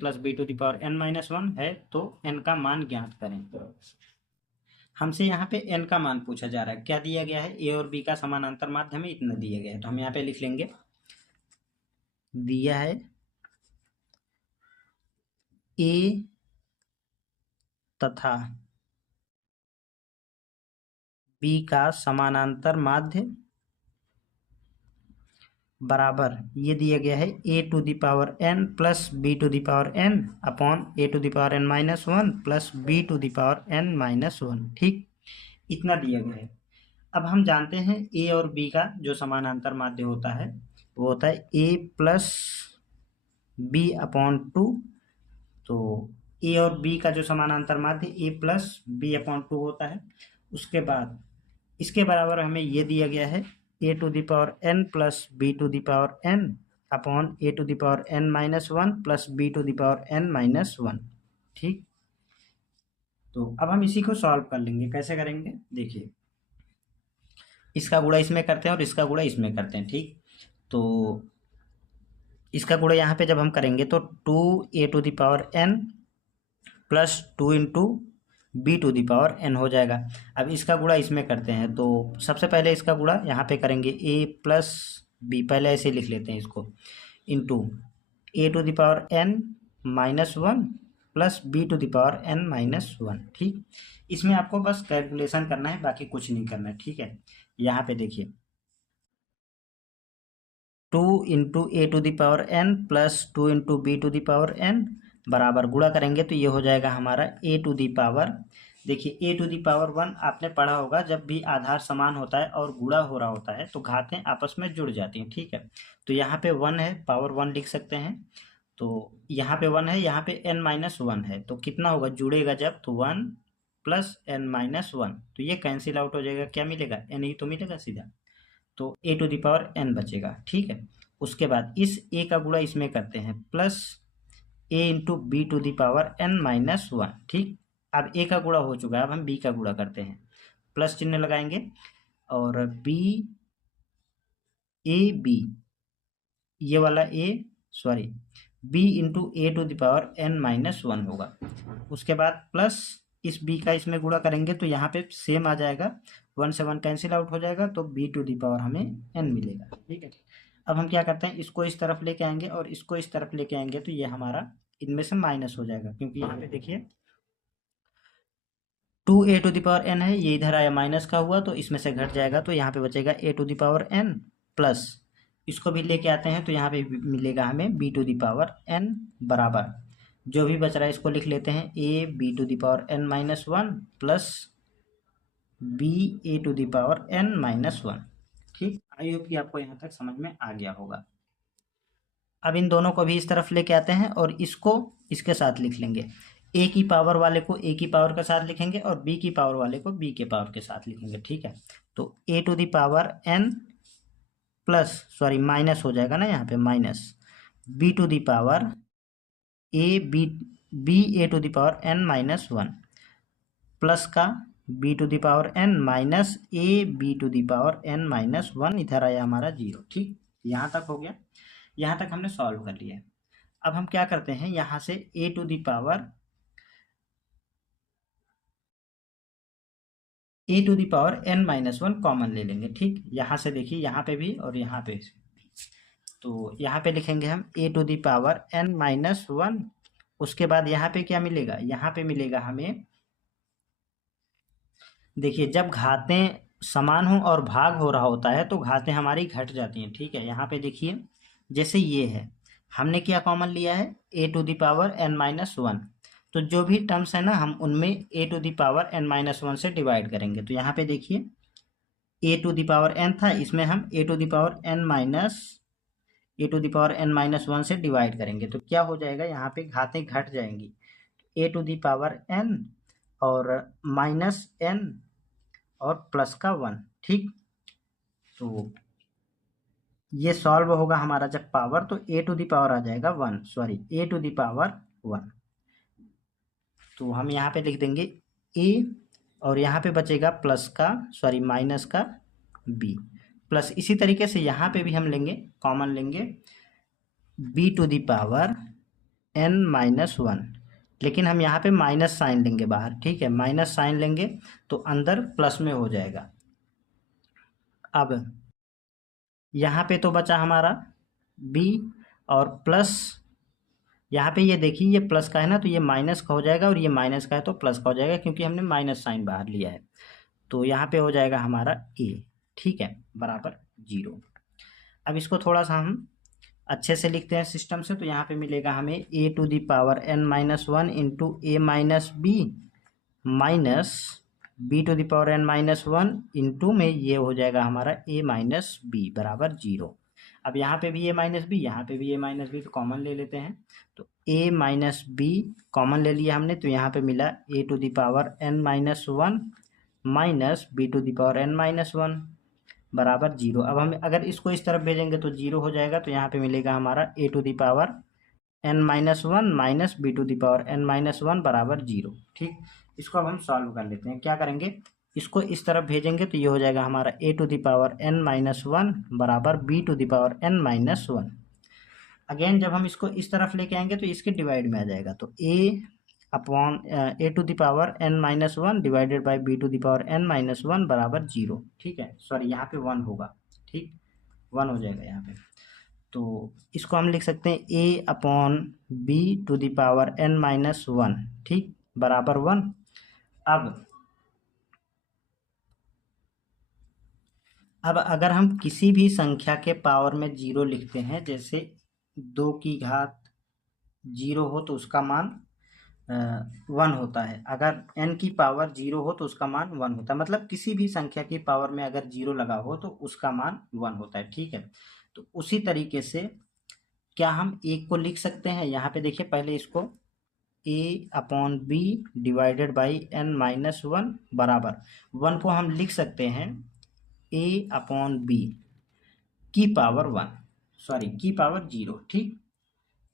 + b⁴n-1 है तो n का मान ज्ञात करें। हमसे यहाँ पे n का मान पूछा जा रहा है। क्या दिया गया है, a और b का समानांतर माध्य हमें इतना दिया गया है, तो हम यहाँ पे लिख लेंगे, दिया है a तथा b का समानांतर माध्य बराबर ये दिया गया है a⁴n + b⁴n/a⁴n-1 + b⁴n-1, ठीक। इतना दिया गया है। अब हम जानते हैं ए और बी का जो समानांतर माध्य होता है वो होता है ए प्लस बी अपॉन टू। तो ए और बी का जो समानांतर माध्य ए प्लस बी अपॉन टू होता है। उसके बाद इसके बराबर हमें ये दिया गया है A to the power N plus B to the power N upon A to the power N minus one plus B to the power N minus one. ठीक, तो अब हम इसी को सॉल्व कर लेंगे। कैसे करेंगे देखिए, इसका गुणा इसमें करते हैं और इसका गुणा इसमें करते हैं। ठीक, तो इसका गुणा यहाँ पे जब हम करेंगे तो two a to the power N plus two into b to the power n हो जाएगा। अब इसका गुणा इसमें करते हैं तो सबसे पहले इसका गुणा यहाँ पे करेंगे ए प्लस बी, पहले ऐसे लिख लेते हैं इसको, into A to the power N minus one plus B to the power N minus one. ठीक, इसमें आपको बस कैलकुलेशन करना है, बाकी कुछ नहीं करना है। ठीक है, यहाँ पे देखिए two into A to the power N plus two into b to the power n बराबर गुणा करेंगे तो ये हो जाएगा हमारा ए टू दी पावर। देखिए ए टू दी पावर वन आपने पढ़ा होगा, जब भी आधार समान होता है और गुणा हो रहा होता है तो घातें आपस में जुड़ जाती हैं। ठीक है, तो यहाँ पे वन है, पावर वन लिख सकते हैं। तो यहाँ पे वन है, यहाँ पे एन माइनस वन है, तो कितना होगा जुड़ेगा जब, तो one plus n minus one, तो ये कैंसिल आउट हो जाएगा। क्या मिलेगा, एन ही तो मिलेगा सीधा, तो ए टू द पावर एन बचेगा। ठीक है, उसके बाद इस ए का गुणा इसमें करते हैं, plus a into b to the power N minus one. ठीक, अब ए का गुणा हो चुका है, अब हम बी का गुणा करते हैं, प्लस चिन्ह लगाएंगे और बी ए बी, ये वाला A sorry B into A to the power N minus one होगा। उसके बाद प्लस इस बी का इसमें गुणा करेंगे तो यहाँ पे सेम आ जाएगा, वन से वन कैंसिल आउट हो जाएगा, तो बी टू द पावर हमें एन मिलेगा। ठीक है, अब हम क्या करते हैं, इसको इस तरफ लेके आएंगे और इसको इस तरफ लेके आएंगे तो ये हमारा इनमें से माइनस हो जाएगा, क्योंकि यहाँ पे देखिए two a to the power n है, ये इधर आया माइनस का हुआ तो इसमें से घट जाएगा, तो यहाँ पे बचेगा A to the power N plus इसको भी लेके आते हैं तो यहाँ पे मिलेगा हमें b to the power n बराबर, जो भी बच रहा है इसको लिख लेते हैं a B to the power N minus one plus b A to the power N minus one. ठीक, आई होप कि आपको यहाँ तक समझ में आ गया होगा। अब इन दोनों को भी इस तरफ लेके आते हैं और इसको इसके साथ लिख लेंगे, ए की पावर वाले को ए की पावर के साथ लिखेंगे और बी की पावर वाले को बी के पावर के साथ लिखेंगे। ठीक है, तो ए to the power N plus sorry minus हो जाएगा ना यहाँ पे, minus B to the power A B B A to the power N minus one plus का B to the power N minus A B to the power N minus one, इधर आया हमारा zero. ठीक, यहाँ तक हो गया, यहाँ तक हमने सॉल्व कर लिया। अब हम क्या करते हैं, यहाँ से A to the power N minus one common ले लेंगे। ठीक, यहाँ से देखिए यहाँ पे भी और यहाँ पे, तो यहाँ पे लिखेंगे हम A to the power N minus one. उसके बाद यहाँ पे क्या मिलेगा, यहाँ पे मिलेगा हमें, देखिए जब घातें समान हो और भाग हो रहा होता है तो घातें हमारी घट जाती हैं। ठीक है, यहाँ पे देखिए जैसे ये है, हमने क्या कॉमन लिया है, A to the power N minus one, तो जो भी टर्म्स है ना हम उनमें A to the power N minus one से डिवाइड करेंगे। तो यहाँ पे देखिए ए टू द पावर एन था, इसमें हम A to the power N minus one से डिवाइड करेंगे तो क्या हो जाएगा, यहाँ पे घातें घट जाएंगी, a to the power n और माइनस एन और प्लस का वन। ठीक, तो ये सॉल्व होगा हमारा जब पावर, तो ए टू द पावर आ जाएगा one, sorry a to the power one, तो हम यहाँ पे लिख देंगे ए और यहाँ पे बचेगा प्लस का सॉरी माइनस का बी प्लस, इसी तरीके से यहाँ पे भी हम लेंगे कॉमन लेंगे b to the power N minus one, लेकिन हम यहाँ पे माइनस साइन लेंगे बाहर। ठीक है, माइनस साइन लेंगे तो अंदर प्लस में हो जाएगा। अब यहाँ पे तो बचा हमारा b और प्लस, यहाँ पे ये देखिए ये प्लस का है ना तो ये माइनस का हो जाएगा और ये माइनस का है तो प्लस का हो जाएगा, क्योंकि हमने माइनस साइन बाहर लिया है, तो यहाँ पे हो जाएगा हमारा a। ठीक है, बराबर जीरो। अब इसको थोड़ा सा हम अच्छे से लिखते हैं सिस्टम से, तो यहाँ पे मिलेगा हमें A to the power N minus one into A minus B minus B to the power N minus one into में ये हो जाएगा हमारा ए माइनस बी बराबर जीरो। अब यहाँ पे भी ए माइनस बी, यहाँ पे भी ए माइनस बी, तो कॉमन ले लेते हैं। तो ए माइनस बी कॉमन ले लिया हमने, तो यहाँ पे मिला A to the power N minus one minus B to the power N minus one बराबर जीरो। अब हम अगर इसको इस तरफ भेजेंगे तो जीरो हो जाएगा, तो यहाँ पे मिलेगा हमारा A to the power N minus one minus B to the power N minus one बराबर जीरो। ठीक, इसको अब हम सॉल्व कर लेते हैं। क्या करेंगे, इसको इस तरफ भेजेंगे तो ये हो जाएगा हमारा A to the power N minus one बराबर B to the power N minus one. Again जब हम इसको इस तरफ लेके आएंगे तो इसके डिवाइड में आ जाएगा, तो A upon A to the power N minus one divided by B to the power N minus one बराबर जीरो। ठीक है, सॉरी यहाँ पे वन होगा, ठीक, वन हो जाएगा यहाँ पे। तो इसको हम लिख सकते हैं A upon B to the power N minus one, ठीक, बराबर वन। अब अगर हम किसी भी संख्या के पावर में जीरो लिखते हैं, जैसे 2 की घात जीरो हो तो उसका मान वन होता है, अगर n की पावर जीरो हो तो उसका मान वन होता है, मतलब किसी भी संख्या की पावर में अगर जीरो लगा हो तो उसका मान वन होता है। ठीक है, तो उसी तरीके से क्या हम एक को लिख सकते हैं, यहाँ पे देखिए पहले इसको a upon b divided by n minus one बराबर वन को हम लिख सकते हैं a अपॉन बी की पावर वन, सॉरी की पावर जीरो। ठीक,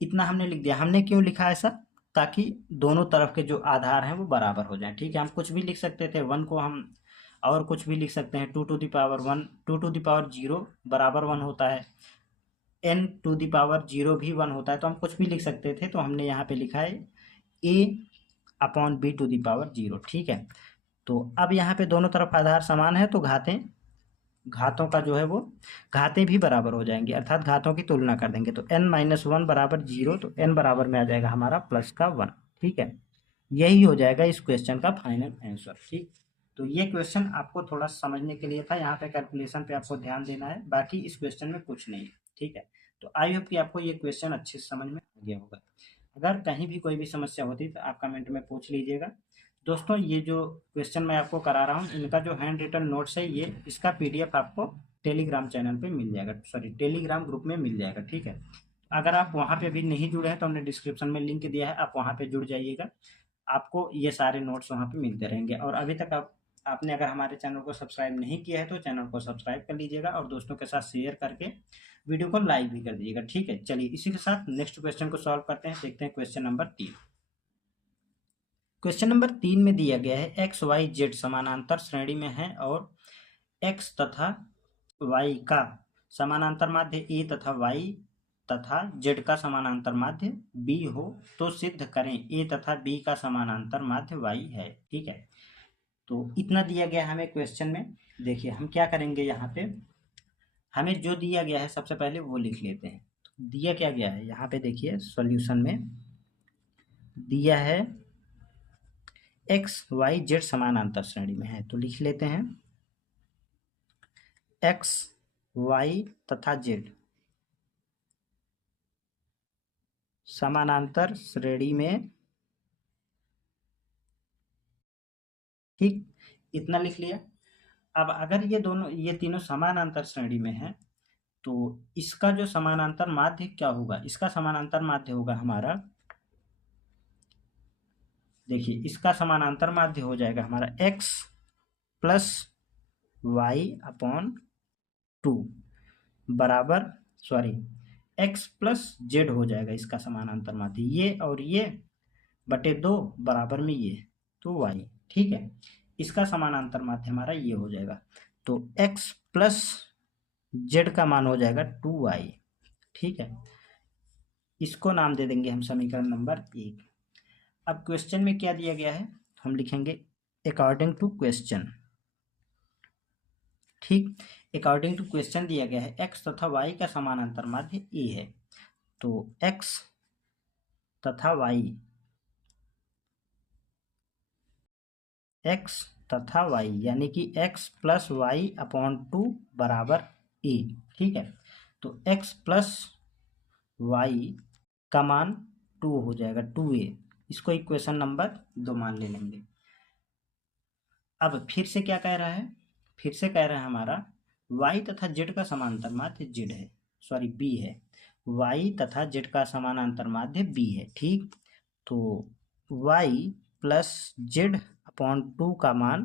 इतना हमने लिख दिया। हमने क्यों लिखा ऐसा, ताकि दोनों तरफ के जो आधार हैं वो बराबर हो जाएं। ठीक है, हम कुछ भी लिख सकते थे, वन को हम और कुछ भी लिख सकते हैं, two to the power one, two to the power zero बराबर वन होता है, n to the power zero भी वन होता है, तो हम कुछ भी लिख सकते थे। तो हमने यहाँ पे लिखा है A upon B to the power zero. ठीक है, तो अब यहाँ पे दोनों तरफ आधार समान है, तो घातों का जो है वो घातें भी बराबर हो जाएंगी, अर्थात घातों की तुलना कर देंगे। तो n माइनस वन बराबर जीरो, तो n बराबर में आ जाएगा हमारा प्लस का वन। ठीक है, यही हो जाएगा इस क्वेश्चन का फाइनल आंसर। ठीक, तो ये क्वेश्चन आपको थोड़ा समझने के लिए था, यहाँ पे कैलकुलेशन पे आपको ध्यान देना है, बाकी इस क्वेश्चन में कुछ नहीं है। ठीक है, तो आई होप कि आपको ये क्वेश्चन अच्छे से समझ में आ गया होगा। अगर कहीं भी कोई भी समस्या होती तो आप कमेंट में पूछ लीजिएगा। दोस्तों, ये जो क्वेश्चन मैं आपको करा रहा हूँ, इनका जो हैंड रिटन नोट्स है, ये इसका पीडीएफ आपको टेलीग्राम चैनल पे मिल जाएगा, सॉरी टेलीग्राम ग्रुप में मिल जाएगा। ठीक है, अगर आप वहाँ पे अभी नहीं जुड़े हैं तो हमने डिस्क्रिप्शन में लिंक दिया है, आप वहाँ पे जुड़ जाइएगा, आपको ये सारे नोट्स वहाँ पे मिलते रहेंगे। और अभी तक आपने अगर हमारे चैनल को सब्सक्राइब नहीं किया है तो चैनल को सब्सक्राइब कर लीजिएगा और दोस्तों के साथ शेयर करके वीडियो को लाइक भी कर दीजिएगा। ठीक है, चलिए इसी के साथ नेक्स्ट क्वेश्चन को सॉल्व करते हैं। देखते हैं क्वेश्चन नंबर 3। क्वेश्चन नंबर 3 में दिया गया है एक्स वाई जेड समानांतर श्रेणी में है और एक्स तथा वाई का समानांतर माध्य ए तथा वाई तथा जेड का समानांतर माध्य बी हो तो सिद्ध करें ए तथा बी का समानांतर माध्य वाई है। ठीक है, तो इतना दिया गया हमें क्वेश्चन में। देखिए हम क्या करेंगे, यहाँ पे हमें जो दिया गया है सबसे पहले वो लिख लेते हैं। दिया क्या गया है, यहाँ पे देखिए सॉल्यूशन में दिया है एक्स वाई जेड समानांतर श्रेणी में है, तो लिख लेते हैं एक्स वाई तथा जेड समानांतर श्रेणी में। ठीक, इतना लिख लिया। अब अगर ये तीनों समानांतर श्रेणी में है तो इसका जो समानांतर माध्य क्या होगा, इसका समानांतर माध्य होगा हमारा, देखिए इसका समानांतर माध्य हो जाएगा हमारा x plus y upon two बराबर, सॉरी x प्लस जेड हो जाएगा इसका समानांतर माध्य, ये और ये बटे दो बराबर में ये, तो y। ठीक है, इसका समानांतर माध्य हमारा ये हो जाएगा, तो x प्लस जेड का मान हो जाएगा 2y। ठीक है, इसको नाम दे देंगे हम समीकरण नंबर 1। अब क्वेश्चन में क्या दिया गया है, हम लिखेंगे अकॉर्डिंग टू क्वेश्चन। ठीक, अकॉर्डिंग टू क्वेश्चन दिया गया है x तथा y का समानांतर माध्य a है, तो x तथा y, x तथा y यानी कि x plus y upon two बराबर a। ठीक है, तो x प्लस वाई का मान 2 हो जाएगा, 2a, इसको इक्वेशन नंबर 2 मान ले लेंगे। अब फिर से क्या कह रहा है, फिर से कह रहा है हमारा y तथा z का समांतर माध्य z है, सॉरी b है, y तथा z का समानांतर माध्य b है। ठीक, तो y प्लस जेड अपॉन 2 का मान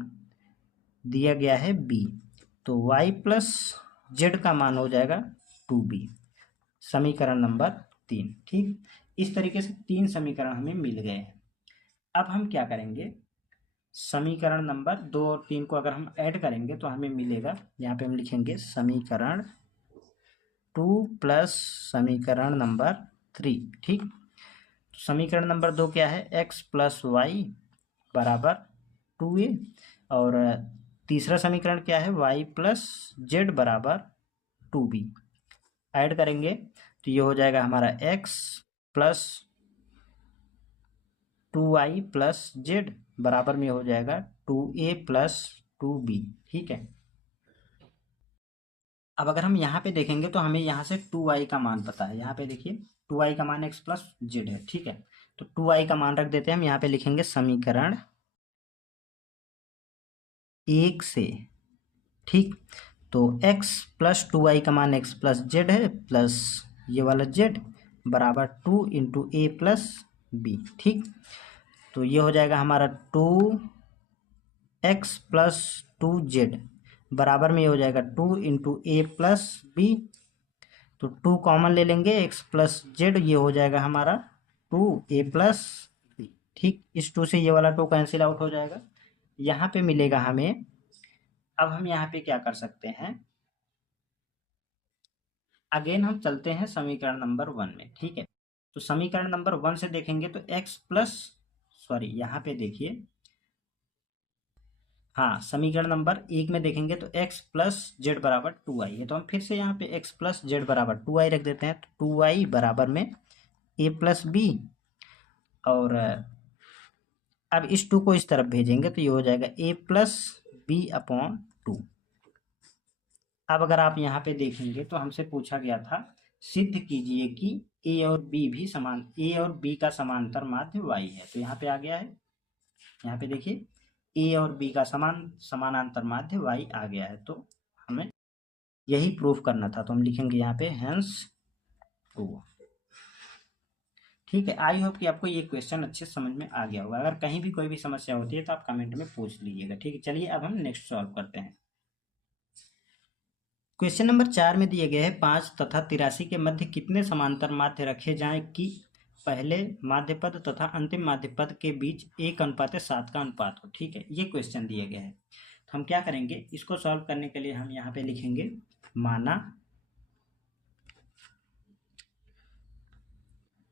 दिया गया है b, तो y प्लस जेड का मान हो जाएगा 2b, समीकरण नंबर 3। ठीक, इस तरीके से 3 समीकरण हमें मिल गए हैं। अब हम क्या करेंगे, समीकरण नंबर 2 और 3 को अगर हम ऐड करेंगे तो हमें मिलेगा, यहाँ पे हम लिखेंगे समीकरण 2 प्लस समीकरण नंबर 3। ठीक, तो समीकरण नंबर 2 क्या है, x प्लस वाई बराबर 2a, और तीसरा समीकरण क्या है, y प्लस जेड बराबर 2b। ऐड करेंगे तो ये हो जाएगा हमारा x plus 2y plus Z बराबर में हो जाएगा 2a प्लस 2b। ठीक है, अब अगर हम यहाँ पे देखेंगे तो हमें यहाँ से 2y का मान पता है, यहाँ पे देखिए 2y का मान x प्लस जेड है। ठीक है, तो 2y का मान रख देते हैं हम, यहाँ पे लिखेंगे समीकरण 1 से। ठीक, तो x प्लस 2y का मान x प्लस जेड है, प्लस ये वाला z बराबर 2 इंटू ए प्लस बी। ठीक, तो ये हो जाएगा हमारा 2x प्लस 2z बराबर में ये हो जाएगा 2 इंटू ए प्लस बी, तो 2 कॉमन ले लेंगे, x प्लस जेड ये हो जाएगा हमारा 2a प्लस बी। ठीक, इस 2 से ये वाला 2 कैंसिल आउट हो जाएगा, यहाँ पे मिलेगा हमें। अब हम यहाँ पे क्या कर सकते हैं, अगेन हम चलते हैं समीकरण नंबर 1 में। ठीक है, तो समीकरण नंबर 1 से देखेंगे तो x प्लस, सॉरी यहाँ पे देखिए, हाँ समीकरण नंबर 1 में देखेंगे तो x प्लस जेड बराबर 2y है, तो हम फिर से यहाँ पे x प्लस जेड बराबर 2y रख देते हैं, तो 2y बराबर में a प्लस बी, और अब इस 2 को इस तरफ भेजेंगे तो ये हो जाएगा a प्लस बी अपॉन 2। अब अगर आप यहाँ पे देखेंगे तो हमसे पूछा गया था सिद्ध कीजिए कि a और b का समांतर माध्य y है, तो यहाँ पे आ गया है, यहाँ पे देखिए a और b का समानांतर माध्य y आ गया है, तो हमें यही प्रूफ करना था, तो हम लिखेंगे यहाँ पे हेंस प्रूव। ठीक है, आई होप कि आपको ये क्वेश्चन अच्छे समझ में आ गया होगा। अगर कहीं भी कोई भी समस्या होती है तो आप कमेंट में पूछ लीजिएगा। ठीक है, चलिए अब हम नेक्स्ट सॉल्व करते हैं। क्वेश्चन नंबर 4 में दिए गए हैं 5 तथा 83 के मध्य कितने समांतर माध्य रखे जाएं कि पहले माध्य पद तथा अंतिम माध्य पद के बीच 1:7 का अनुपात हो। ठीक है, ये क्वेश्चन दिए गए हैं, तो हम क्या करेंगे, इसको सॉल्व करने के लिए हम यहाँ पे लिखेंगे माना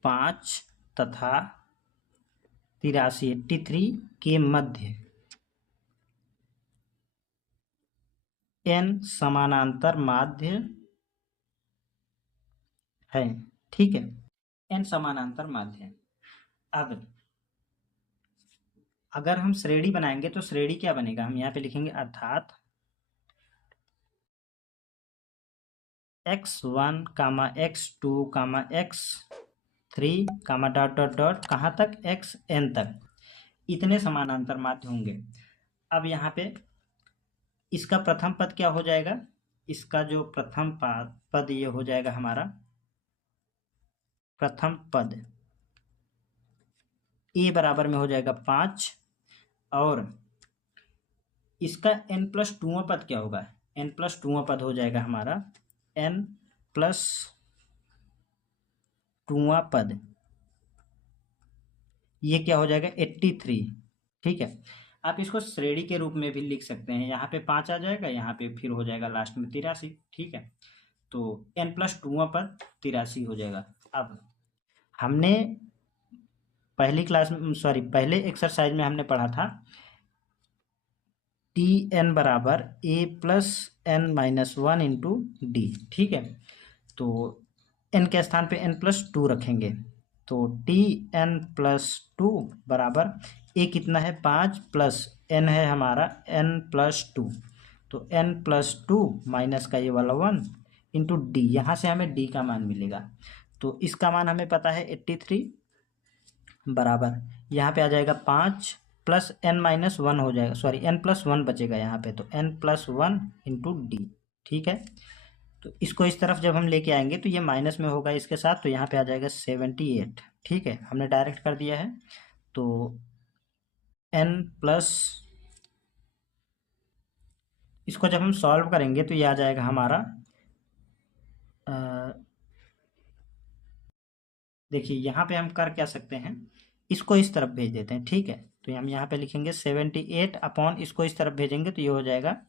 5 तथा 83 के मध्य n समानांतर माध्य है। ठीक है, n समानांतर माध्य है। अब अगर हम श्रेणी बनाएंगे तो श्रेणी क्या बनेगा, हम यहाँ पे लिखेंगे अर्थात x1 कामा x2 कामा x3 कामा डॉट डॉट डॉट कहाँ तक xn तक, इतने समानांतर माध्य होंगे। अब यहाँ पे इसका प्रथम पद क्या हो जाएगा, इसका जो प्रथम पद ये हो जाएगा हमारा प्रथम पद a बराबर में हो जाएगा 5, और इसका n प्लस 2वां पद क्या होगा, n प्लस 2वां पद हो जाएगा हमारा n प्लस 2वां पद, ये क्या हो जाएगा 83। ठीक है, आप इसको श्रेणी के रूप में भी लिख सकते हैं, यहाँ पे 5 आ जाएगा, यहाँ पे फिर हो जाएगा लास्ट में 83। ठीक है, तो n प्लस 2वां पद 83 हो जाएगा। अब हमने पहले एक्सरसाइज में हमने पढ़ा था Tn बराबर a plus n minus 1 into D. ठीक है, तो n के स्थान पे n प्लस 2 रखेंगे, तो Tn प्लस 2 बराबर a कितना है 5 प्लस n है हमारा n प्लस 2, तो n प्लस 2 माइनस का ये वाला 1 इंटू डी, यहाँ से हमें d का मान मिलेगा, तो इसका मान हमें पता है 83 बराबर यहाँ पे आ जाएगा 5 प्लस n माइनस वन हो जाएगा, सॉरी n प्लस वन बचेगा यहाँ पे, तो n plus one into D. ठीक है, तो इसको इस तरफ जब हम लेके आएंगे तो ये माइनस में होगा इसके साथ, तो यहाँ पे आ जाएगा 78। ठीक है, हमने डायरेक्ट कर दिया है, तो n प्लस, इसको जब हम सॉल्व करेंगे तो ये आ जाएगा हमारा, देखिए यहाँ पे हम कर क्या सकते हैं, इसको इस तरफ भेज देते हैं। ठीक है, तो हम यहाँ पे लिखेंगे 78 अपॉन, इसको इस तरफ भेजेंगे तो ये हो जाएगा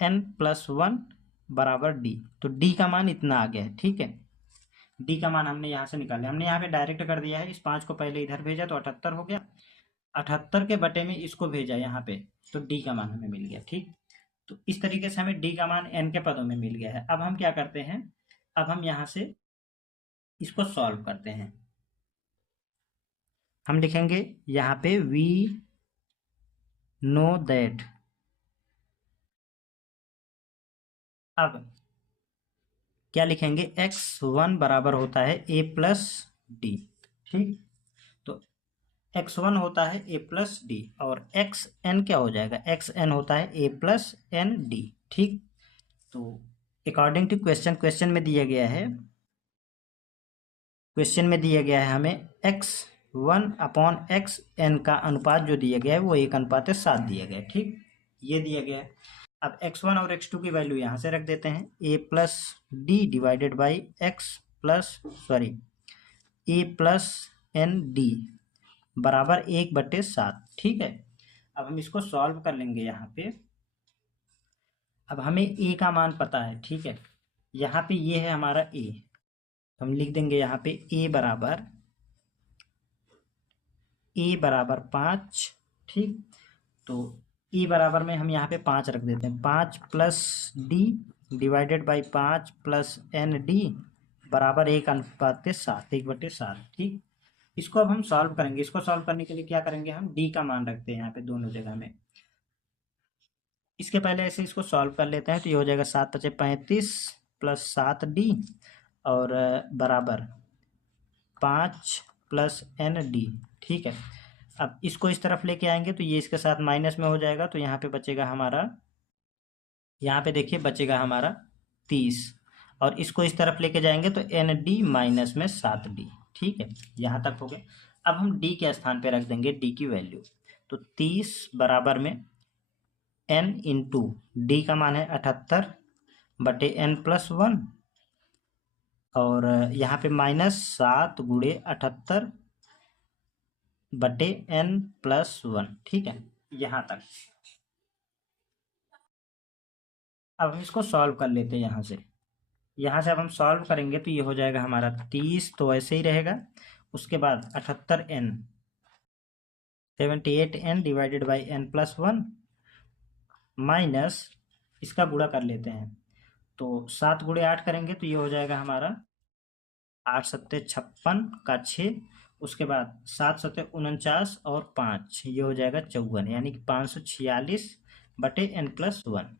n प्लस वन बराबर d। तो d का मान इतना आ गया है। ठीक है, d का मान हमने यहाँ से निकाल लिया, हमने यहाँ पे डायरेक्ट कर दिया है, इस 5 को पहले इधर भेजा तो 78 हो गया, 78 के बटे में इसको भेजा यहाँ पे, तो d का मान हमें मिल गया। ठीक, तो इस तरीके से हमें d का मान n के पदों में मिल गया है। अब हम क्या करते हैं, अब हम यहाँ से इसको सॉल्व करते हैं। हम लिखेंगे यहाँ पे वी नो दैट, अब क्या लिखेंगे, x1 बराबर होता है a प्लस डी। ठीक, तो x1 होता है a प्लस डी और xn क्या हो जाएगा, xn होता है a प्लस एन डी। ठीक, तो अकॉर्डिंग टू क्वेश्चन, क्वेश्चन में दिया गया है, क्वेश्चन में दिया गया है हमें x1 अपॉन xn का अनुपात जो दिया गया है वो 1:7 दिया गया है। ठीक, ये दिया गया है। अब x1 और x2 की वैल्यू यहाँ से रख देते हैं, a plus d divided by x plus, sorry a plus n d बराबर 1/7। ठीक है, अब हम इसको सॉल्व कर लेंगे यहाँ पे। अब हमें a का मान पता है। ठीक है, यहाँ पे ये है हमारा a, हम लिख देंगे यहाँ पे a बराबर 5। ठीक, तो e बराबर में हम यहाँ पे 5 रख देते हैं, 5 plus d divided by 5 plus n d बराबर 1:7, 1/7। ठीक, इसको अब हम सॉल्व करेंगे। इसको सॉल्व करने के लिए क्या करेंगे, हम d का मान रखते हैं यहाँ पे दोनों जगह में। इसके पहले ऐसे इसको सॉल्व कर लेते हैं, तो ये हो जाएगा 7×5 = 35 प्लस 7d और बराबर 5 प्लस एन डी। ठीक है, अब इसको इस तरफ लेके आएंगे तो ये इसके साथ माइनस में हो जाएगा, तो यहाँ पे बचेगा हमारा, यहाँ पे देखिए बचेगा हमारा 30, और इसको इस तरफ लेके जाएंगे तो एन डी माइनस में 7d। ठीक है, यहाँ तक हो गया। अब हम d के स्थान पे रख देंगे d की वैल्यू, तो 30 बराबर में n इंटू डी का मान है 78 बटे n प्लस वन, और यहाँ पे -7 × 78 बटे n प्लस वन। ठीक है, यहाँ तक। अब हम इसको सॉल्व कर लेते हैं यहाँ से। यहाँ से अब हम सॉल्व करेंगे तो ये हो जाएगा हमारा 30, तो ऐसे ही रहेगा। उसके बाद 78n 78n divided by n plus one minus, इसका गुणा कर लेते हैं, तो 7 × 8 करेंगे तो ये हो जाएगा हमारा 8 × 7 = 56 का 6, उसके बाद 7 × 7 = 49 और 5, ये हो जाएगा 54, यानी कि 546 बटे n प्लस वन।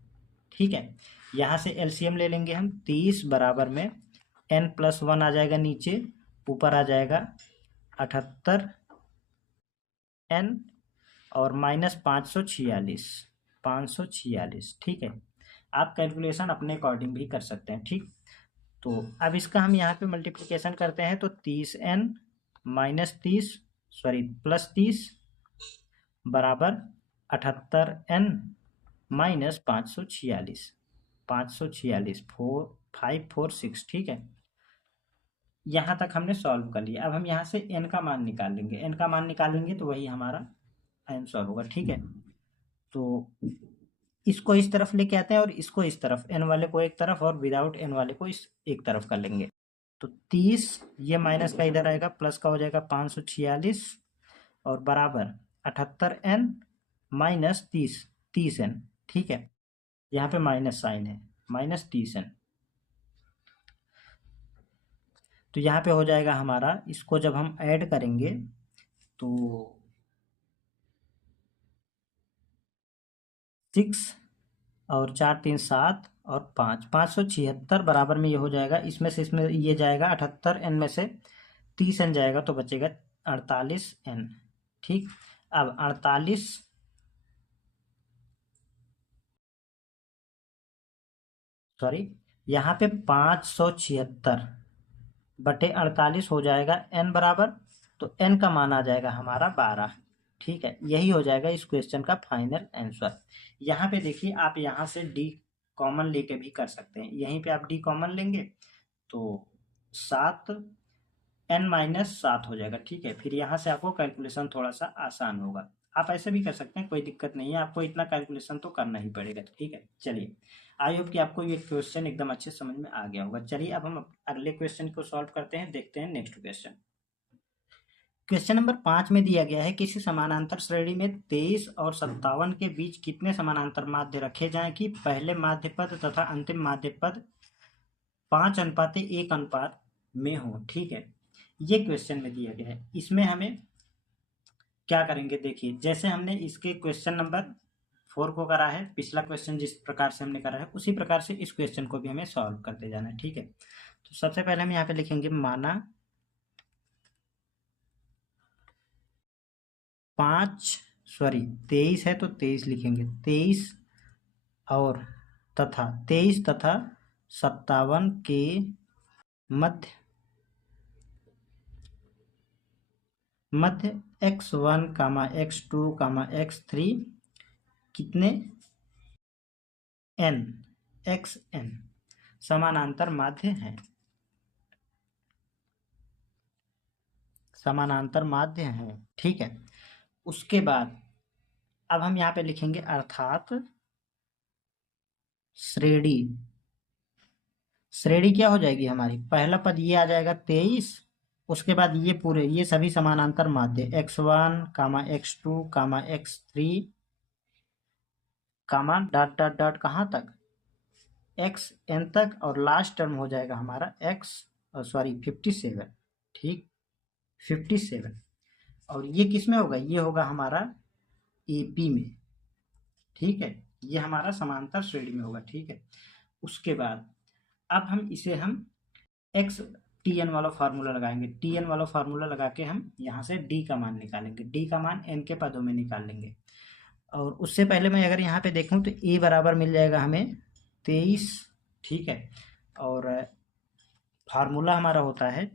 ठीक है, यहाँ से एलसीएम ले लेंगे हम, 30 बराबर में n प्लस वन आ जाएगा नीचे, ऊपर आ जाएगा 78n और माइनस 546। ठीक है, आप कैलकुलेशन अपने अकॉर्डिंग भी कर सकते हैं। ठीक, तो अब इसका हम यहाँ पे मल्टीप्लिकेशन करते हैं, तो 30n माइनस 30, सॉरी प्लस 30 बराबर 78n माइनस 546, 546 ठीक है, यहाँ तक हमने सॉल्व कर लिया। अब हम यहाँ से n का मान निकाल लेंगे, n का मान निकालेंगे तो वही हमारा n सॉल्व होगा। ठीक है, तो इसको इस तरफ लेके आते हैं और इसको इस तरफ, n वाले को एक तरफ और विदाउट n वाले को इस एक तरफ कर लेंगे, तो 30, ये माइनस का इधर आएगा, प्लस का हो जाएगा 546 और बराबर 78n माइनस 30n। ठीक है, यहाँ पे माइनस साइन है, माइनस 30n, तो यहाँ पे हो जाएगा हमारा, इसको जब हम ऐड करेंगे तो 6 और 4 3 7 और 5 576 बराबर में ये हो जाएगा, इसमें से इसमें ये जाएगा 78n में से 30n जाएगा तो बचेगा 48n। ठीक। अब 48 सॉरी यहाँ पे 576 बटे 48 हो जाएगा n बराबर, तो n का मान आ जाएगा हमारा 12। ठीक है, यही हो जाएगा इस क्वेश्चन का फाइनल आंसर। यहाँ पे देखिए, आप यहाँ से d कॉमन लेके भी कर सकते हैं। यहीं पे आप d कॉमन लेंगे तो 7 n-7 हो जाएगा। ठीक है, फिर यहाँ से आपको कैलकुलेशन थोड़ा सा आसान होगा। आप ऐसे भी कर सकते हैं, कोई दिक्कत नहीं है, आपको इतना कैलकुलेशन तो करना ही पड़ेगा। ठीक है, चलिए, आई होप कि आपको ये क्वेश्चन एकदम अच्छे समझ में आ गया होगा। चलिए अब हम अगले क्वेश्चन को सॉल्व करते हैं, देखते हैं नेक्स्ट क्वेश्चन। क्वेश्चन नंबर 5 में दिया गया है, किसी समानांतर श्रेणी में 23 और 57 के बीच कितने समानांतर माध्य रखे जाएं कि पहले माध्य पद तथा अंतिम माध्य पद 5:1 अनुपात में हो। ठीक है, ये क्वेश्चन में दिया गया है। इसमें हमें क्या करेंगे, देखिए, जैसे हमने इसके क्वेश्चन नंबर 4 को करा है, पिछला क्वेश्चन जिस प्रकार से हमने करा है उसी प्रकार से इस क्वेश्चन को भी हमें सॉल्व करते जाना है। ठीक है, तो सबसे पहले हम यहाँ पे लिखेंगे माना 23 है तो 23 लिखेंगे, 23 और तथा 23 तथा 57 के मध्य x1, x2, x3 कितने n xn समानांतर माध्य हैं, समानांतर माध्य हैं। ठीक है, उसके बाद अब हम यहाँ पे लिखेंगे अर्थात श्रेणी, श्रेणी क्या हो जाएगी हमारी, पहला पद ये आ जाएगा 23, उसके बाद ये पूरे ये सभी समानांतर माध्य x1, x2, x3 dot dot dot कहाँ तक xn तक, और लास्ट टर्म हो जाएगा हमारा 57। ठीक, 57, और ये किस में होगा, ये होगा हमारा AP में। ठीक है, ये हमारा समांतर श्रेणी में होगा। ठीक है, उसके बाद अब हम इसे हम x tn वाला फार्मूला लगाएंगे। tn वाला फार्मूला लगा के हम यहाँ से d का मान निकालेंगे, d का मान n के पदों में निकाल लेंगे। और उससे पहले मैं अगर यहाँ पे देखूँ तो a बराबर मिल जाएगा हमें 23। ठीक है, और फार्मूला हमारा होता है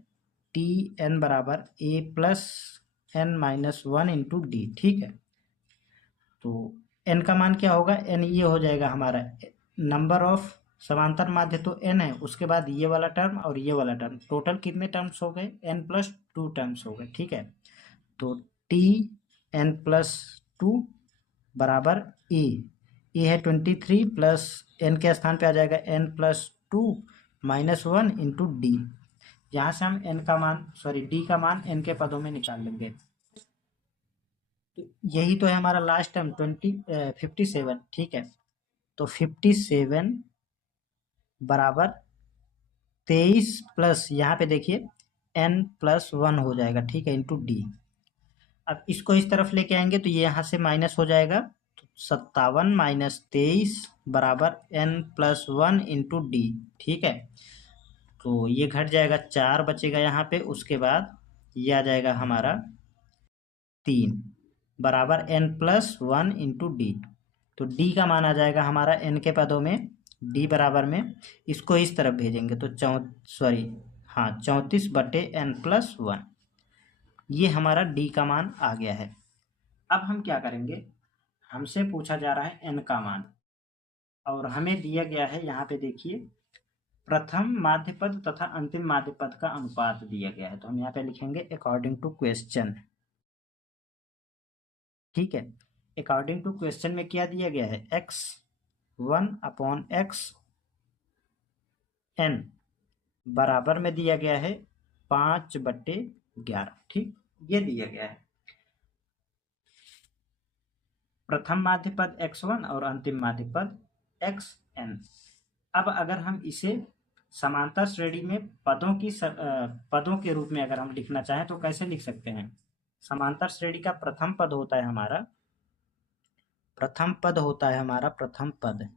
tn बराबर a plus n-1 into D. ठीक है, तो n का मान क्या होगा, n ये हो जाएगा हमारा नंबर ऑफ समांतर माध्य तो n है, उसके बाद ये वाला टर्म और ये वाला टर्म, टोटल कितने टर्म्स हो गए, n+2 टर्म्स हो गए। ठीक है, तो tn+2 बराबर a है 23 प्लस n के स्थान पे आ जाएगा n+2-1 इंटू डी। यहाँ से हम n का मान d का मान n के पदों में निकाल लेंगे। तो यही तो है हमारा लास्ट टर्म 57। ठीक है, तो 57 बराबर 23 प्लस यहाँ पे देखिए n+1 हो जाएगा। ठीक है, इंटू डी। अब इसको इस तरफ लेके आएंगे तो ये यहाँ से माइनस हो जाएगा, तो 57 माइनस 23 बराबर n+1 इंटू डी। ठीक है, तो ये घट जाएगा, 4 बचेगा यहाँ पे, उसके बाद ये आ जाएगा हमारा 3 बराबर n+1 इंटू डी। तो d का मान आ जाएगा हमारा n के पदों में, d बराबर में इसको इस तरफ भेजेंगे तो 34 बटे n+1, ये हमारा d का मान आ गया है। अब हम क्या करेंगे, हमसे पूछा जा रहा है n का मान, और हमें दिया गया है यहाँ पे देखिए प्रथम माध्य पद तथा अंतिम माध्य पद का अनुपात दिया गया है। तो हम यहाँ पे लिखेंगे अकॉर्डिंग टू क्वेश्चन। ठीक है, अकॉर्डिंग टू क्वेश्चन में क्या दिया गया है, x1/xn बराबर में दिया गया है 5/11। ठीक, ये दिया गया है प्रथम माध्य पद x1 और अंतिम माध्य पद xn। अब अगर हम इसे समांतर श्रेणी में पदों के रूप में अगर हम लिखना चाहें तो कैसे लिख सकते हैं, समांतर श्रेणी का प्रथम पद होता है हमारा, प्रथम पद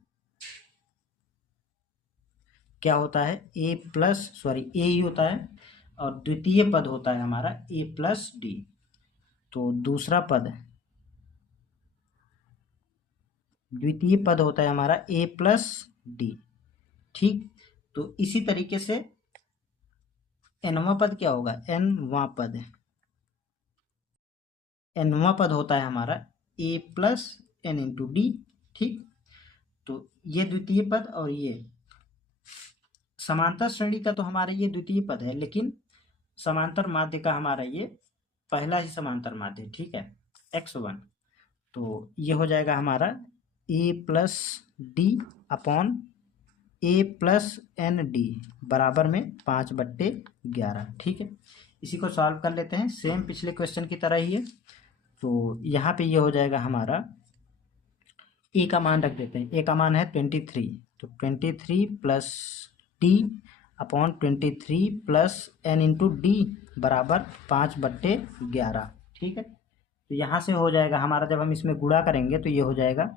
क्या होता है, a ही होता है, और द्वितीय पद होता है हमारा a+d। तो दूसरा पद, द्वितीय पद होता है हमारा a प्लस डी। ठीक, तो इसी तरीके से nवां पद क्या होगा, nवां पद, nवां पद होता है हमारा a plus n into D. ठीक, तो ये द्वितीय पद और ये समांतर श्रेणी का तो हमारा ये द्वितीय पद है, लेकिन समांतर माध्य का हमारा ये पहला ही समांतर माध्य है। ठीक है, x1, तो ये हो जाएगा हमारा a plus d upon a plus n d बराबर में 5/11। ठीक है, इसी को सॉल्व कर लेते हैं, सेम पिछले क्वेश्चन की तरह ही है। तो यहाँ पे ये हो जाएगा हमारा a का मान रख देते हैं, a का मान है 23, तो 23 plus t upon 23 plus n into d बराबर 5/11। ठीक है, तो यहाँ से हो जाएगा हमारा, जब हम इसमें गुणा करेंगे तो ये हो जाएगा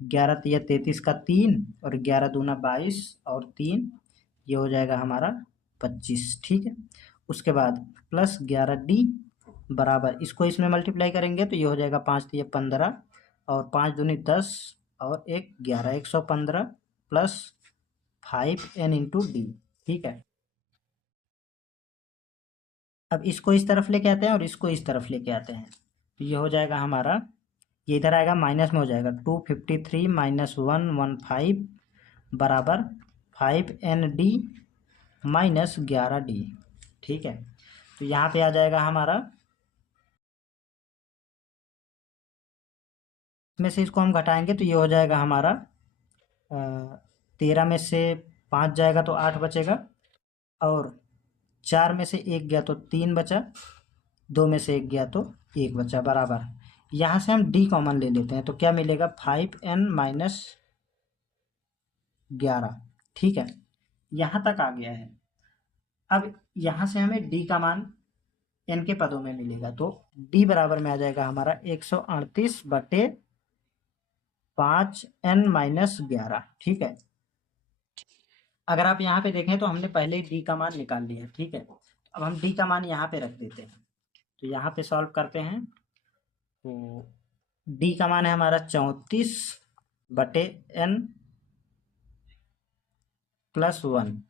11 तिया 33 का 3 और 11 दूना 22 और 3, ये हो जाएगा हमारा 25। ठीक है, उसके बाद प्लस 11d बराबर, इसको इसमें मल्टीप्लाई करेंगे तो ये हो जाएगा 5 तिया 15 और 5 दूनी 10 और 1 11, 115 प्लस 5n इंटू डी। ठीक है, अब इसको इस तरफ लेके आते हैं और इसको इस तरफ लेके आते हैं, तो ये हो जाएगा हमारा, ये इधर आएगा माइनस में हो जाएगा 253 माइनस 115 बराबर 5n d माइनस 11d। ठीक है, तो यहाँ पे आ जाएगा हमारा, इसमें से इसको हम घटाएंगे तो ये हो जाएगा हमारा 13 में से 5 जाएगा तो 8 बचेगा, और 4 में से 1 गया तो 3 बचा, 2 में से 1 गया तो 1 बचा बराबर, यहाँ से हम d कॉमन ले लेते हैं तो क्या मिलेगा 5n माइनस 11। ठीक है, यहाँ तक आ गया है। अब यहाँ से हमें d का मान n के पदों में मिलेगा, तो d बराबर में आ जाएगा हमारा 138/5n माइनस 11। ठीक है, अगर आप यहाँ पे देखें तो हमने पहले ही d का मान निकाल लिया। ठीक है, अब हम d का मान यहाँ पे रख देते हैं, तो यहाँ पे सॉल्व करते हैं, तो d का मान है हमारा 34/n प्लस 1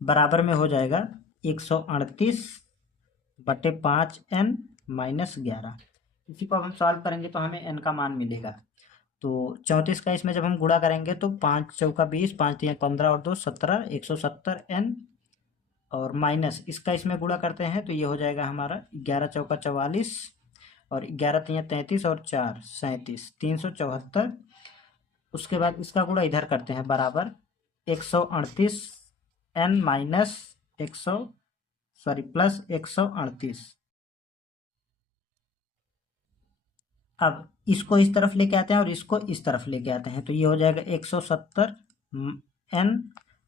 बराबर में हो जाएगा 138/5n माइनस 11। इसी को अब हम सॉल्व करेंगे तो हमें n का मान मिलेगा, तो 34 का इसमें जब हम गुणा करेंगे तो 5 चौका 20, 5 3 15 और 2 17, 170n, और माइनस इसका इसमें गुणा करते हैं तो ये हो जाएगा हमारा 11 चौका 44 और 11 3 33 और 4 37, 374। उसके बाद इसका गुणा इधर करते हैं बराबर 138n माइनस 100 सॉरी प्लस 138। अब इसको इस तरफ लेके आते हैं और इसको इस तरफ लेके आते हैं, तो ये हो जाएगा 170n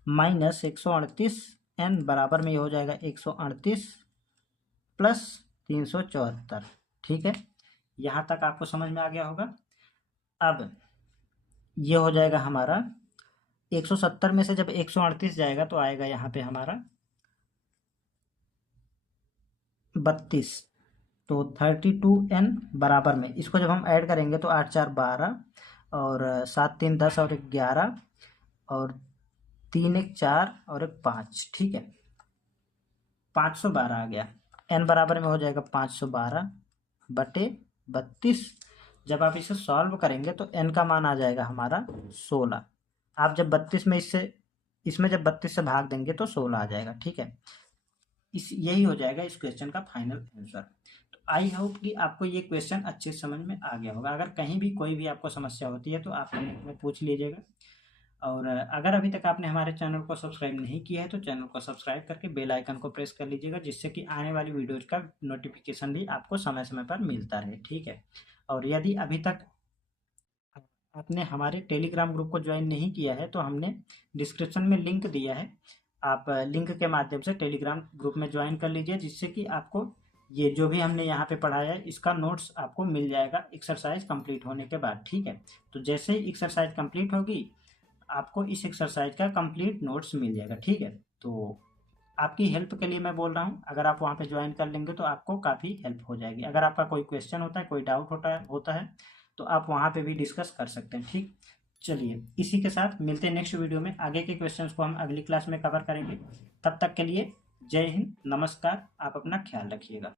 माइनस 138n बराबर में ये हो जाएगा 138 प्लस 374। ठीक है, यहाँ तक आपको समझ में आ गया होगा। अब ये हो जाएगा हमारा 170 में से जब 138 जाएगा तो आएगा यहाँ पे हमारा 32, तो 32n बराबर में इसको जब हम ऐड करेंगे तो 8 4 12 और 7 3 10 और 1 11 और 3 1 4 और 1 5। ठीक है, 512 आ गया, n बराबर में हो जाएगा 512/32। जब आप इसे सॉल्व करेंगे तो n का मान आ जाएगा हमारा 16। आप जब 32 में इसमें जब 32 से भाग देंगे तो 16 आ जाएगा। ठीक है, यही हो जाएगा इस क्वेश्चन का फाइनल आंसर। तो आई होप कि आपको ये क्वेश्चन अच्छे समझ में आ गया होगा। अगर कहीं भी कोई भी आपको समस्या होती है तो आप हमें पूछ लीजिएगा, और अगर अभी तक आपने हमारे चैनल को सब्सक्राइब नहीं किया है तो चैनल को सब्सक्राइब करके बेल आइकन को प्रेस कर लीजिएगा, जिससे कि आने वाली वीडियोज का नोटिफिकेशन भी आपको समय समय पर मिलता रहे। ठीक है, और यदि अभी तक आपने हमारे टेलीग्राम ग्रुप को ज्वाइन नहीं किया है तो हमने डिस्क्रिप्शन में लिंक दिया है, आप लिंक के माध्यम से टेलीग्राम ग्रुप में ज्वाइन कर लीजिए, जिससे कि आपको ये जो भी हमने यहाँ पे पढ़ाया है इसका नोट्स आपको मिल जाएगा एक्सरसाइज कंप्लीट होने के बाद। ठीक है, तो जैसे ही एक्सरसाइज कंप्लीट होगी आपको इस एक्सरसाइज का कंप्लीट नोट्स मिल जाएगा। ठीक है, तो आपकी हेल्प के लिए मैं बोल रहा हूँ, अगर आप वहाँ पे ज्वाइन कर लेंगे तो आपको काफ़ी हेल्प हो जाएगी। अगर आपका कोई क्वेश्चन होता है, कोई डाउट होता है तो आप वहाँ पे भी डिस्कस कर सकते हैं। ठीक, चलिए इसी के साथ मिलते हैं नेक्स्ट वीडियो में। आगे के क्वेश्चंस को हम अगली क्लास में कवर करेंगे। तब तक के लिए जय हिंद, नमस्कार, आप अपना ख्याल रखिएगा।